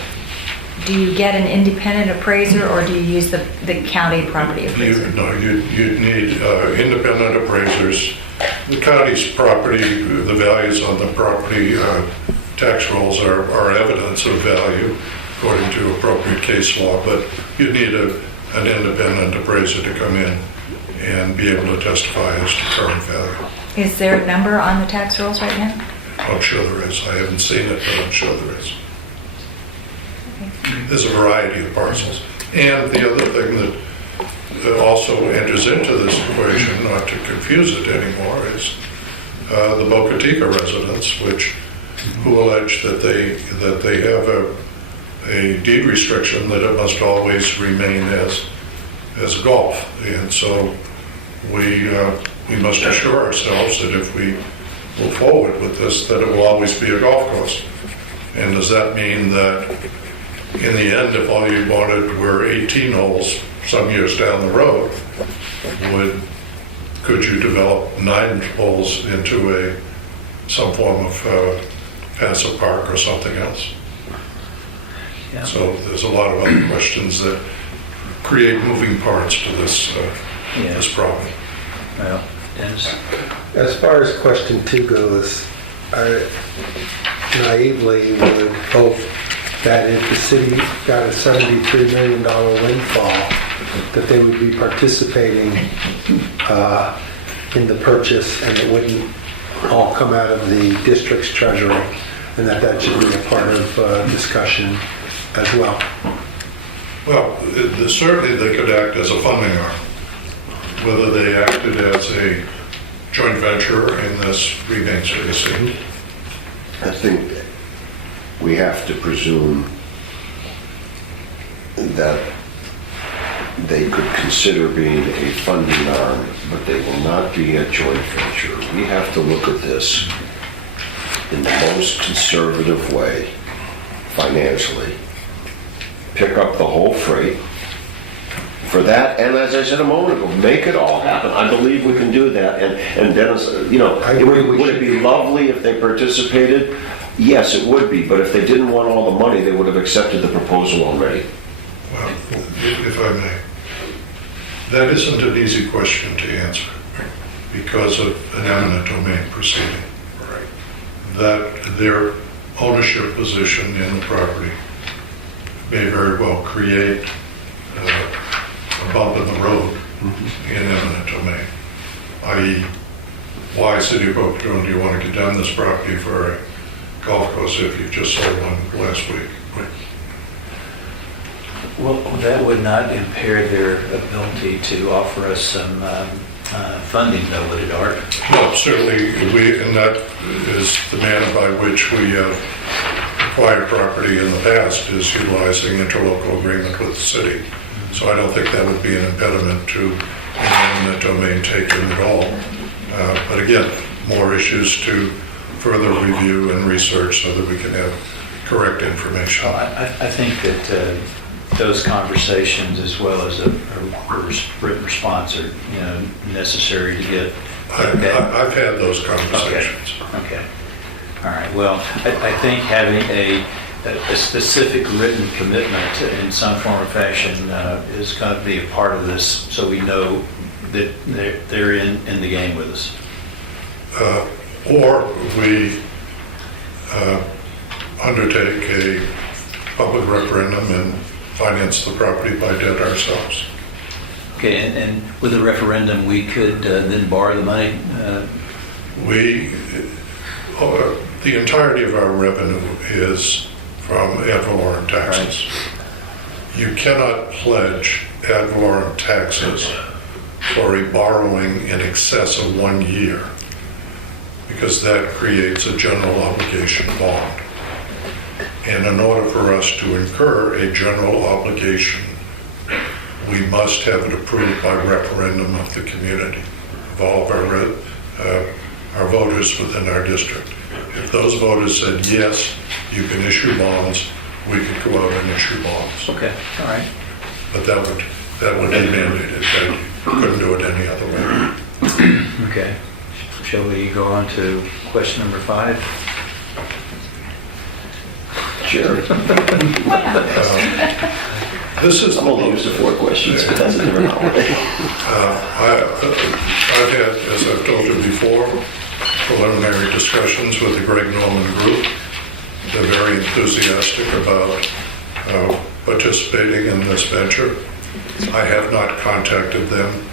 do you get an independent appraiser or do you use the county property appraiser? You'd need independent appraisers. The county's property, the values on the property tax rolls are evidence of value according to appropriate case law, but you'd need an independent appraiser to come in and be able to testify as to current value. Is there a number on the tax rolls right now? I'm sure there is. I haven't seen it, but I'm sure there is. There's a variety of parcels. And the other thing that also enters into this equation, not to confuse it anymore, is the Boca Chica residents, who allege that they have a deed restriction that it must always remain as golf. And so we must assure ourselves that if we move forward with this, that it will always be a golf course. And does that mean that in the end, if all you wanted were 18 holes some years down the road, could you develop 9 holes into some form of passive park or something else? Yeah. So there's a lot of other questions that create moving parts to this problem. Well, Dennis? As far as question 2 goes, I naively would hope that if the city got a $73 million windfall, that they would be participating in the purchase and it wouldn't all come out of the district's treasury, and that should be a part of discussion as well. Well, certainly they could act as a funding arm. Whether they acted as a joint venture in this remains to be seen. I think we have to presume that they could consider being a funding arm, but they will not be a joint venture. We have to look at this in the most conservative way, financially, pick up the whole freight for that, and as I said a moment ago, make it all happen. I believe we can do that, and Dennis, would it be lovely if they participated? Yes, it would be, but if they didn't want all the money, they would have accepted the proposal already. Well, if I may, that isn't an easy question to answer because of an eminent domain proceeding. Right. That their ownership position in the property may very well create a bump in the road in eminent domain, i.e., why City of Boca Raton do you want to condemn this property for a golf course if you just sold one last week? Well, that would not impair their ability to offer us some funding, though, would it, Art? No, certainly, and that is the manner by which we have acquired property in the past, is utilizing interlocal agreement with the city. So I don't think that would be an impediment to an eminent domain taken at all. But again, more issues to further review and research so that we can have correct information. Well, I think that those conversations, as well as a written response, are, necessary to get. Okay. I've had those conversations. Okay. All right. Well, I think having a specific written commitment in some form or fashion is going to be a part of this, so we know that they're in the game with us. Or we undertake a public referendum and finance the property by debt ourselves. Okay, and with a referendum, we could then borrow the money? The entirety of our revenue is from ad valorem taxes. You cannot pledge ad valorem taxes for a borrowing in excess of 1 year, because that creates a general obligation bond. And in order for us to incur a general obligation, we must have it approved by referendum of the community, of all of our voters within our district. If those voters said, yes, you can issue bonds, we could go out and issue bonds. Okay, all right. But that would be mandated, that you couldn't do it any other way. Okay. Shall we go on to question number 5? Sure. This is I'm only used to 4 questions, but that's a different holiday. I've had, as I've told you before, preliminary discussions with the Greg Norman Group. They're very enthusiastic about participating in this venture. I have not contacted them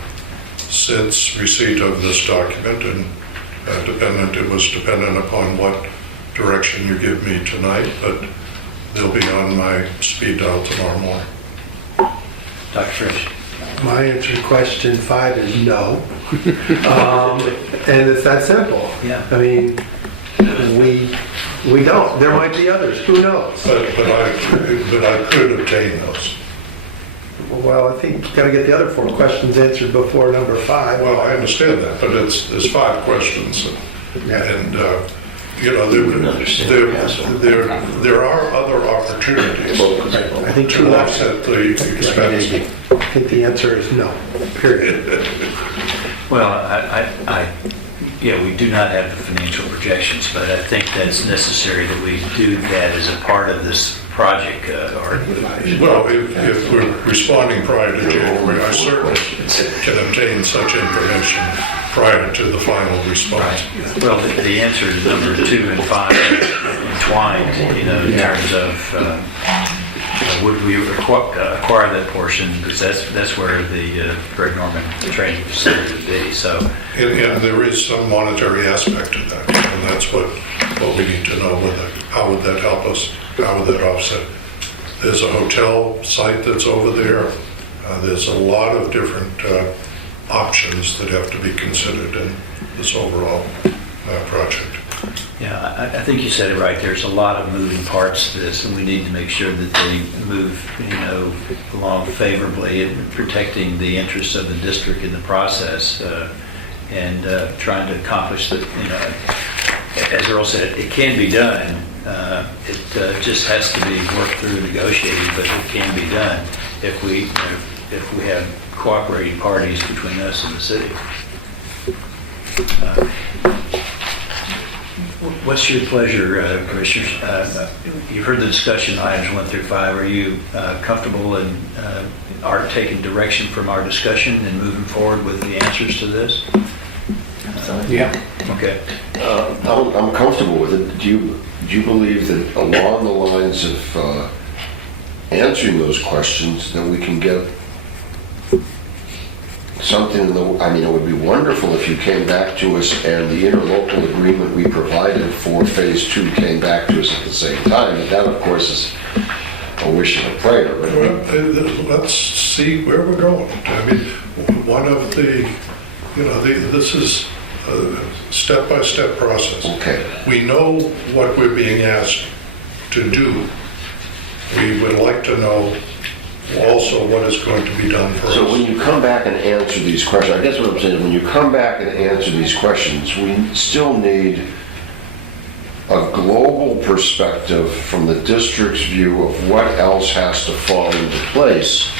since receipt of this document, and it was dependent upon what direction you give me tonight, but they'll be on my speed dial tomorrow morning. Dr. Frisch? My answer to question 5 is no. And it's that simple. Yeah. I mean, we don't. There might be others. Who knows? But I could obtain those. Well, I think you got to get the other 4 questions answered before number 5. Well, I understand that, but there's 5 questions, and there are other opportunities I think to true offset the expense. I think the answer is no. Period. Well, we do not have the financial projections, but I think that's necessary that we do that as a part of this project. Well, if we're responding prior to January, I certainly can obtain such information prior to the final response. Well, the answer to number 2 and 5 are entwined, in terms of would we acquire that portion, because that's where the Greg Norman training facility would be. So, and there is some monetary aspect to that, and that's what we need to know. How would that help us? How would that offset? There's a hotel site that's over there. There's a lot of different options that have to be considered in this overall project. yeah, I think you said it right. There's a lot of moving parts to this, and we need to make sure that they move, along favorably in protecting the interests of the district in the process, and trying to accomplish that. As Earl said, it can be done. It just has to be worked through, negotiated, but it can be done if we have cooperating parties between us and the city. What's your pleasure, Commissioners? You've heard the discussion, items 1 through 5. Are you comfortable and are taking direction from our discussion and moving forward with the answers to this? Yeah. Okay. I'm comfortable with it. Do you believe that along the lines of answering those questions, that we can get something it would be wonderful if you came back to us and the interlocal agreement we provided for Phase 2 came back to us at the same time. And that, of course, is a wish and a prayer. But Let's see where we're going. I mean, one of this is a step-by-step process. Okay. We know what we're being asked to do. We would like to know also what is going to be done for us. So when you come back and answer these questions, I guess what I'm saying is when you come back and answer these questions, we still need a global perspective from the district's view of what else has to fall into place,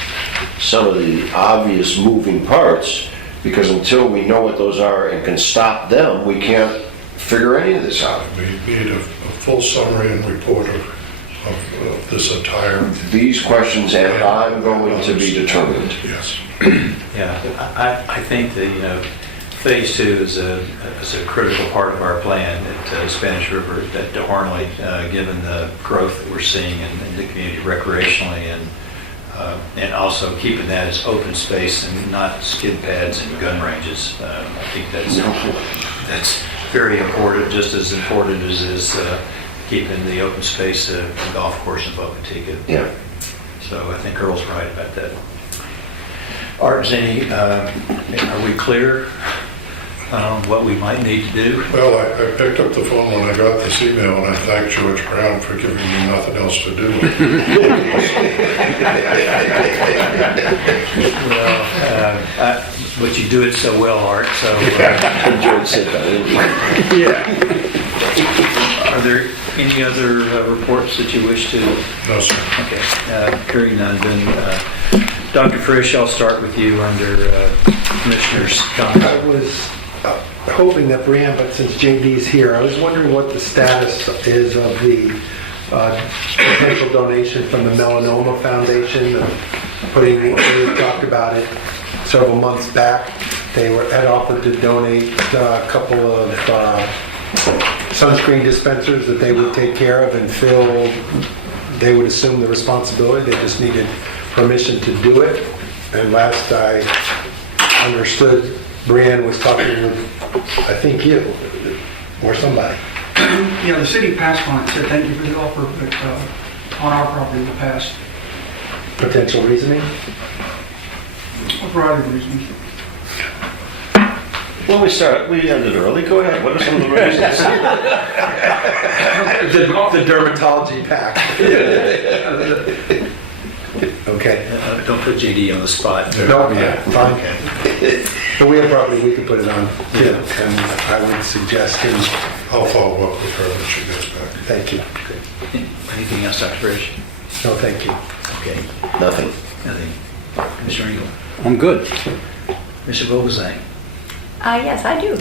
some of the obvious moving parts, because until we know what those are and can stop them, we can't figure any of this out. We need a full summary and report of this entire. These questions and I'm going to be determined. Yes. Yeah, I think that, phase 2 is a critical part of our plan at Spanish River, at Hornley, given the growth that we're seeing in the community recreationally, and also keeping that as open space and not skid pads and gun ranges. I think that's very important, just as important as is keeping the open space golf course in Boca Raton. Yeah. So I think Earl's right about that. Art, Zany, are we clear on what we might need to do? Well, I picked up the phone when I got this email, and I thanked George Brown for giving me nothing else to do. Well, but you do it so well, Art, so... George said that, didn't he? Are there any other reports that you wish to? No, sir. Okay, hearing none, then Dr. Frisch, I'll start with you under Commissioner's comments. I was hoping that Brianne, but since JD's here, I was wondering what the status is of the potential donation from the Melanoma Foundation. We talked about it several months back. They had offered to donate a couple of sunscreen dispensers that they would take care of and fill. They would assume the responsibility. They just needed permission to do it. And last I understood, Brianne was talking with, I think you, or somebody. Yeah, the city passed on it, said thank you for the offer, but on our property we passed. Potential reasoning? A variety of reasons. Well, we ended early. Go ahead. What are some of the reasons? The dermatology pack. Okay. Don't put JD on the spot. No, yeah, fine. But we have property, we could put it on, too, and I would suggest him, I'll follow up with her when she gets back. thank you. Anything else, Dr. Frisch? No, thank you. Okay, Nothing. nothing. Commissioner Engel? I'm good. Mr. Vogelsang? Yes, I do.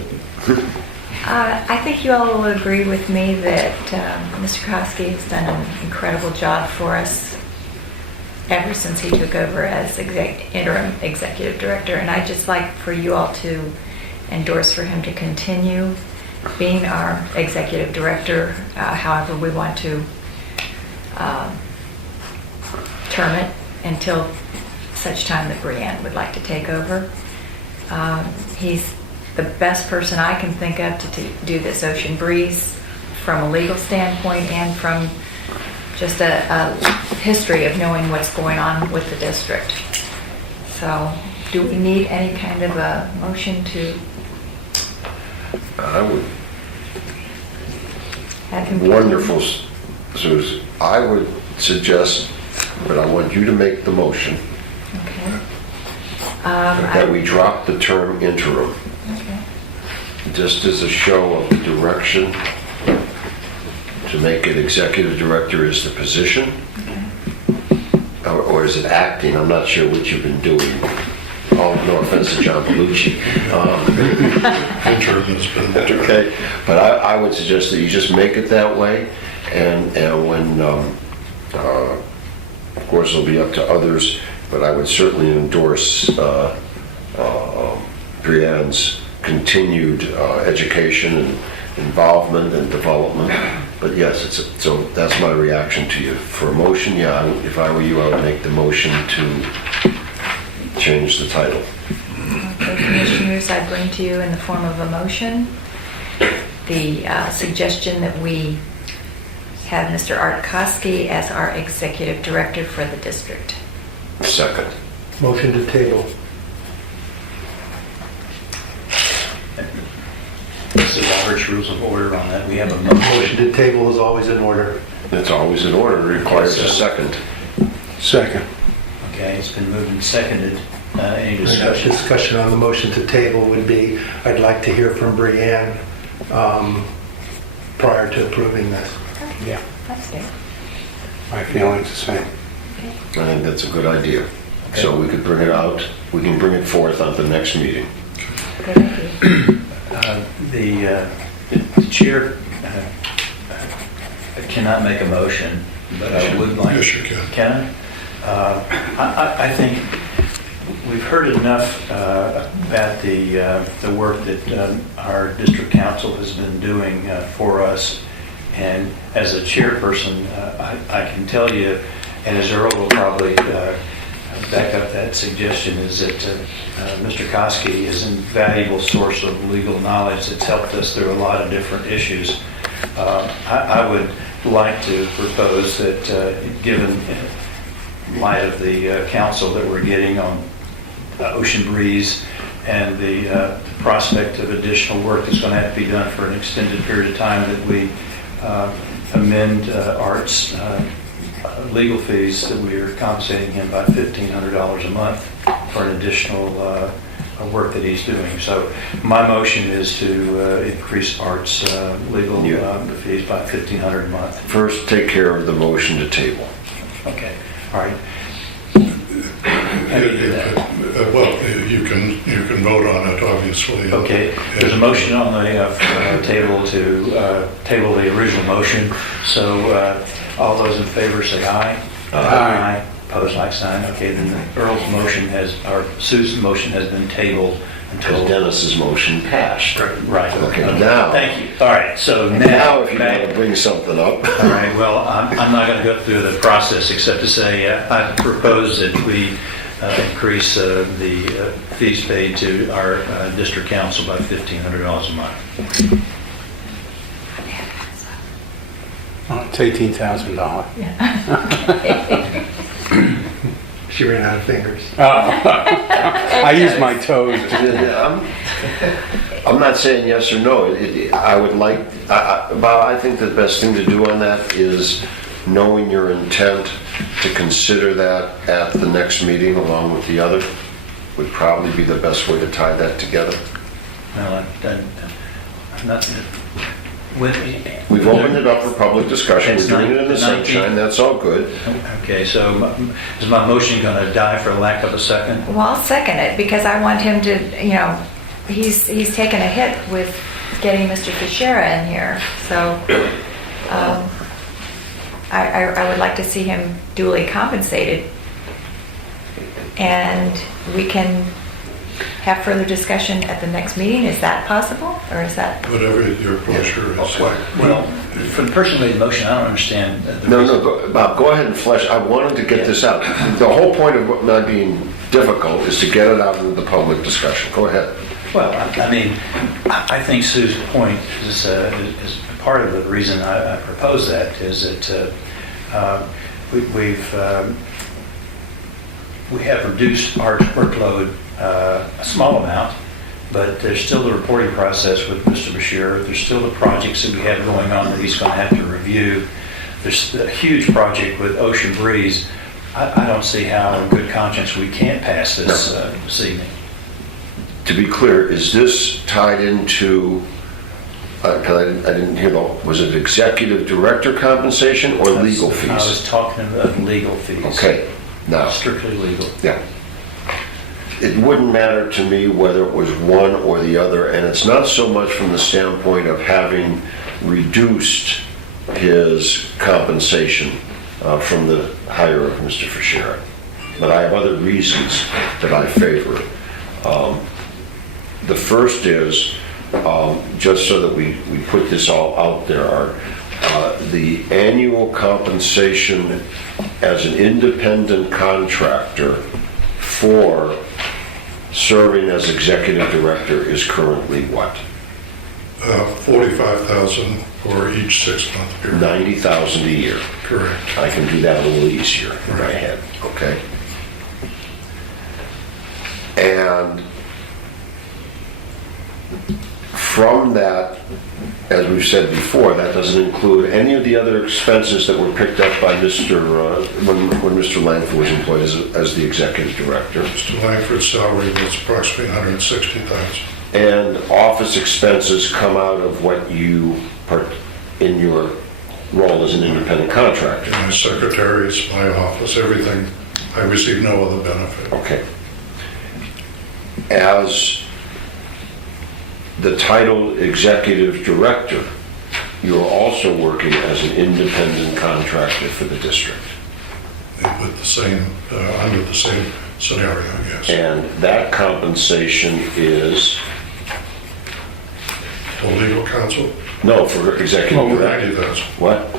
I think you all will agree with me that Mr. Koski has done an incredible job for us ever since he took over as interim executive director. And I'd just like for you all to endorse for him to continue being our executive director, however we want to term it, until such time that Brianne would like to take over. He's the best person I can think of to do this Ocean Breeze from a legal standpoint and from just a history of knowing what's going on with the district. So, do we need any kind of a motion to I would. have him? Wonderful, Susan. I would suggest, but I want you to make the motion, Okay. that we drop the term interim, Okay. just as a show of direction, to make it executive director is the position, or is it acting? I'm not sure what you've been doing. Oh, no offense to John Belushi. Interim has been. Okay, but I would suggest that you just make it that way, and when, of course, it'll be up to others, but I would certainly endorse Brianne's continued education and involvement and development. But yes, so that's my reaction to you. For a motion, yeah, if I were you, I would make the motion to change the title. Okay, Commissioners, I bring to you in the form of a motion the suggestion that we have Mr. Art Koski as our executive director for the district. Second. Motion to table. This is Robert's Rules of Order on that. We have a Motion motion. to table is always in order. It's always in order, it requires a second. Second. Okay, it's been moved and seconded. Any discussion? Discussion on the motion to table would be, I'd like to hear from Brianne, prior to approving this. Yeah, That's good. my feeling's the same. I think that's a good idea. So we could bring it out, we can bring it forth at the next meeting. Good idea. The chair cannot make a motion, but I would like... Yes, you can. Can I? I think we've heard enough about the work that our district council has been doing for us. And as a chairperson, I can tell you, and as Earl will probably back up that suggestion, is that Mr. Koski is an invaluable source of legal knowledge that's helped us through a lot of different issues. I would like to propose that, given light of the counsel that we're getting on Ocean Breeze and the prospect of additional work that's going to have to be done for an extended period of time, that we amend Art's legal fees, that we are compensating him by $1,500 a month for an additional work that he's doing. So my motion is to increase Art's legal fees by $1,500 a month. First, take care of the motion to table. Okay, all right. How do you do that? Well, you can vote on it, obviously. Okay, there's a motion on the table to table the original motion. So all those in favor say aye. Aye. Opposed, like sign. Okay, then Earl's motion or Sue's motion has been tabled Because until... Dennis's motion passed. Right. Okay, now- Thank you. All right, so Now, if you back- want to bring something up. All right, well, I'm not going to go through the process except to say I propose that we increase the fees paid to our district council by $1,500 a month. Oh, it's $18,000. She ran out of fingers. I use my toes. I'm not saying yes or no. I would like, Bob, I think the best thing to do on that is, knowing your intent, to consider that at the next meeting along with the other would probably be the best way to tie that together. Well, I'm not... We've opened it up for public discussion. It's We're doing it in the 19th. sunshine. That's all good. Okay, so is my motion going to die for lack of a second? Well, I'll second it because I want him to, he's taken a hit with getting Mr. Fischera in here. So I would like to see him duly compensated. And we can have further discussion at the next meeting. Is that possible? Or is that... Whatever your pleasure is. Well, for the person who made the motion, I don't understand. No, Bob, go ahead and flesh. I wanted to get this out. The whole point of not being difficult is to get it out into the public discussion. Go ahead. Well, I mean, I think Sue's point is part of the reason I propose that, is that we have reduced our workload a small amount, but there's still the reporting process with Mr. Bashir. There's still the projects that we have going on that he's going to have to review. There's a huge project with Ocean Breeze. I don't see how, in good conscience, we can't pass this this evening. To be clear, is this tied into, because I didn't hear was it executive director compensation or legal fees? I was talking about legal fees. Okay, now. Strictly legal. Yeah. It wouldn't matter to me whether it was one or the other, and it's not so much from the standpoint of having reduced his compensation from the hire of Mr. Fischera. But I have other reasons that I favor it. The first is, just so that we put this all out there, the annual compensation as an independent contractor for serving as executive director is currently what? $45,000 for each 6-month period. $90,000 a year. Correct. I can do that a little easier in my head, okay? And from that, as we've said before, that doesn't include any of the other expenses that were picked up by when Mr. Langford was employed as the executive director. Mr. Langford's salary was approximately $160,000. And office expenses come out of what you in your role as an independent contractor. My secretaries, my office, everything, I receive no other benefit. Okay. As the title executive director, you're also working as an independent contractor for the district. With the same, under the same scenario, yes. And that compensation is, For legal counsel, no, for executive director. 90,000. What?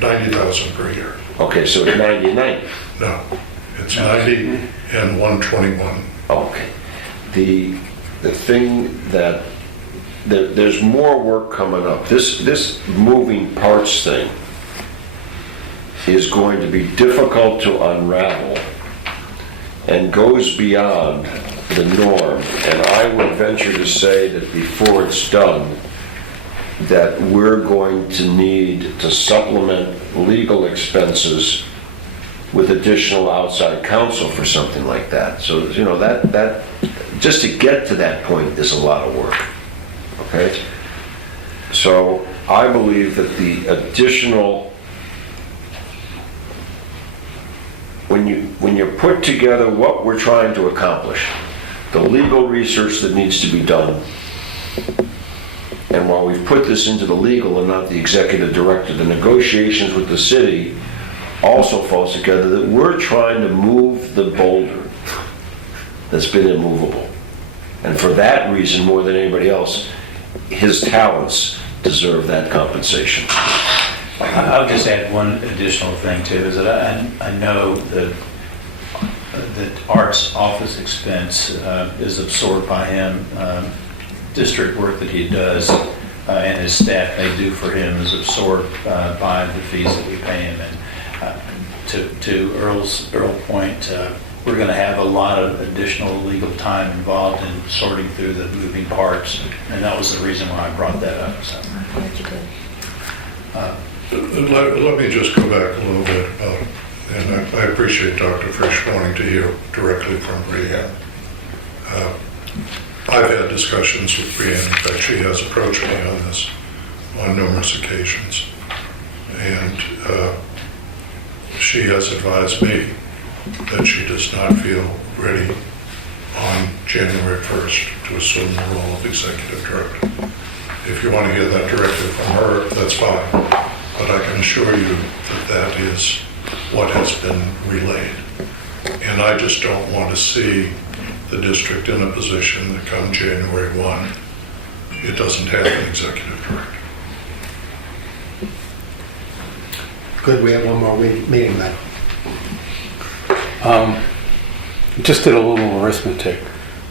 90,000 per year. Okay, so it's 99. No, it's 90 and 121. Okay. The thing that, there's more work coming up. This moving parts thing is going to be difficult to unravel and goes beyond the norm. And I would venture to say that before it's done, that we're going to need to supplement legal expenses with additional outside counsel for something like that. So, you know, that just to get to that point is a lot of work. Okay? So I believe that the additional, when you put together what we're trying to accomplish, the legal research that needs to be done, and while we've put this into the legal and not the executive director, the negotiations with the city also falls together that we're trying to move the boulder that's been immovable. And for that reason, more than anybody else, his talents deserve that compensation. I'll just add one additional thing too, is that I know that Art's office expense is absorbed by him. District work that he does and his staff may do for him is absorbed by the fees that we pay him. And to Earl's point, we're going to have a lot of additional legal time involved in sorting through the moving parts, and that was the reason why I brought that up. So. Let me just go back a little bit about, and I appreciate Dr. Frisch wanting to hear directly from Brianne. I've had discussions with Brianne. In fact, she has approached me on this on numerous occasions. And she has advised me that she does not feel ready on January 1st to assume the role of executive director. If you want to hear that directly from her, that's fine. But I can assure you that that is what has been relayed. And I just don't want to see the district in a position that come January 1, it doesn't have an executive director. Good, we have one more meeting then. Just did a little arithmetic.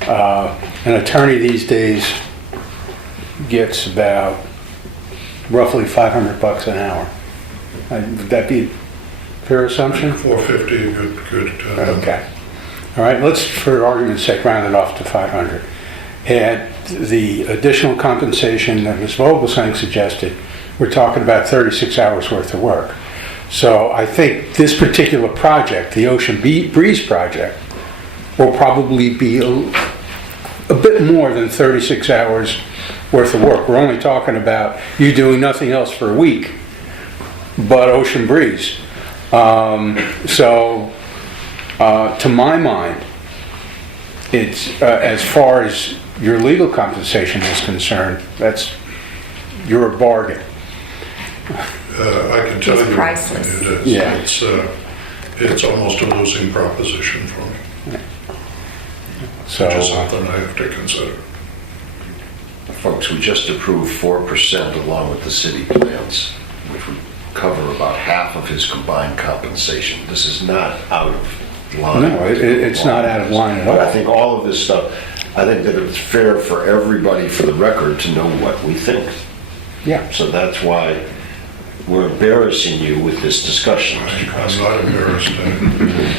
An attorney these days gets about roughly $500 an hour. Would that be a fair assumption? 450, good. Okay. All right, let's, for argument's sake, round it off to 500. And the additional compensation that Ms. Vogelsang suggested, we're talking about 36 hours worth of work. So I think this particular project, the Ocean Breeze project, will probably be a bit more than 36 hours worth of work. We're only talking about you doing nothing else for a week but Ocean Breeze. To my mind, it's as far as your legal compensation is concerned, you're a bargain. I can tell It's you priceless. it is. Yeah. It's almost a losing proposition for me. So, Which is something I have to consider. Folks, we just approved 4% along with the city plans, which would cover about half of his combined compensation. This is not out of line. No, it's not out of line at all. But I think all of this stuff, I think that it's fair for everybody, for the record, to know what we think. yeah. So that's why we're embarrassing you with this discussion. I'm not embarrassed.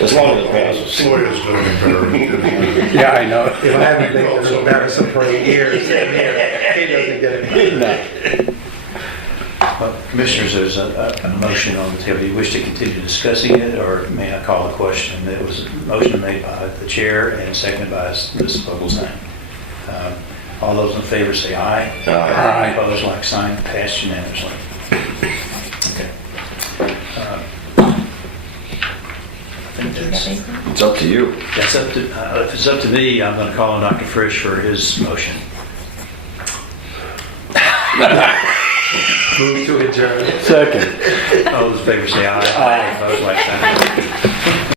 As long as it passes. Lawyers don't embarrass. Yeah, I know. If I haven't been embarrassed for 8 years, he doesn't get it. Well, Commissioners, there's a motion on the table. Do you wish to continue discussing it, or may I call the question? There was a motion made by the chair and seconded by Ms. Vogelsang. All those in favor say aye. Aye. Opposed, like sign, passed unanimously. I think that's, It's up to you. that's up to, if it's up to me, I'm going to call on Dr. Frisch for his motion. Move to adjourn. Second. All those in favor say aye. Aye. Opposed, like sign.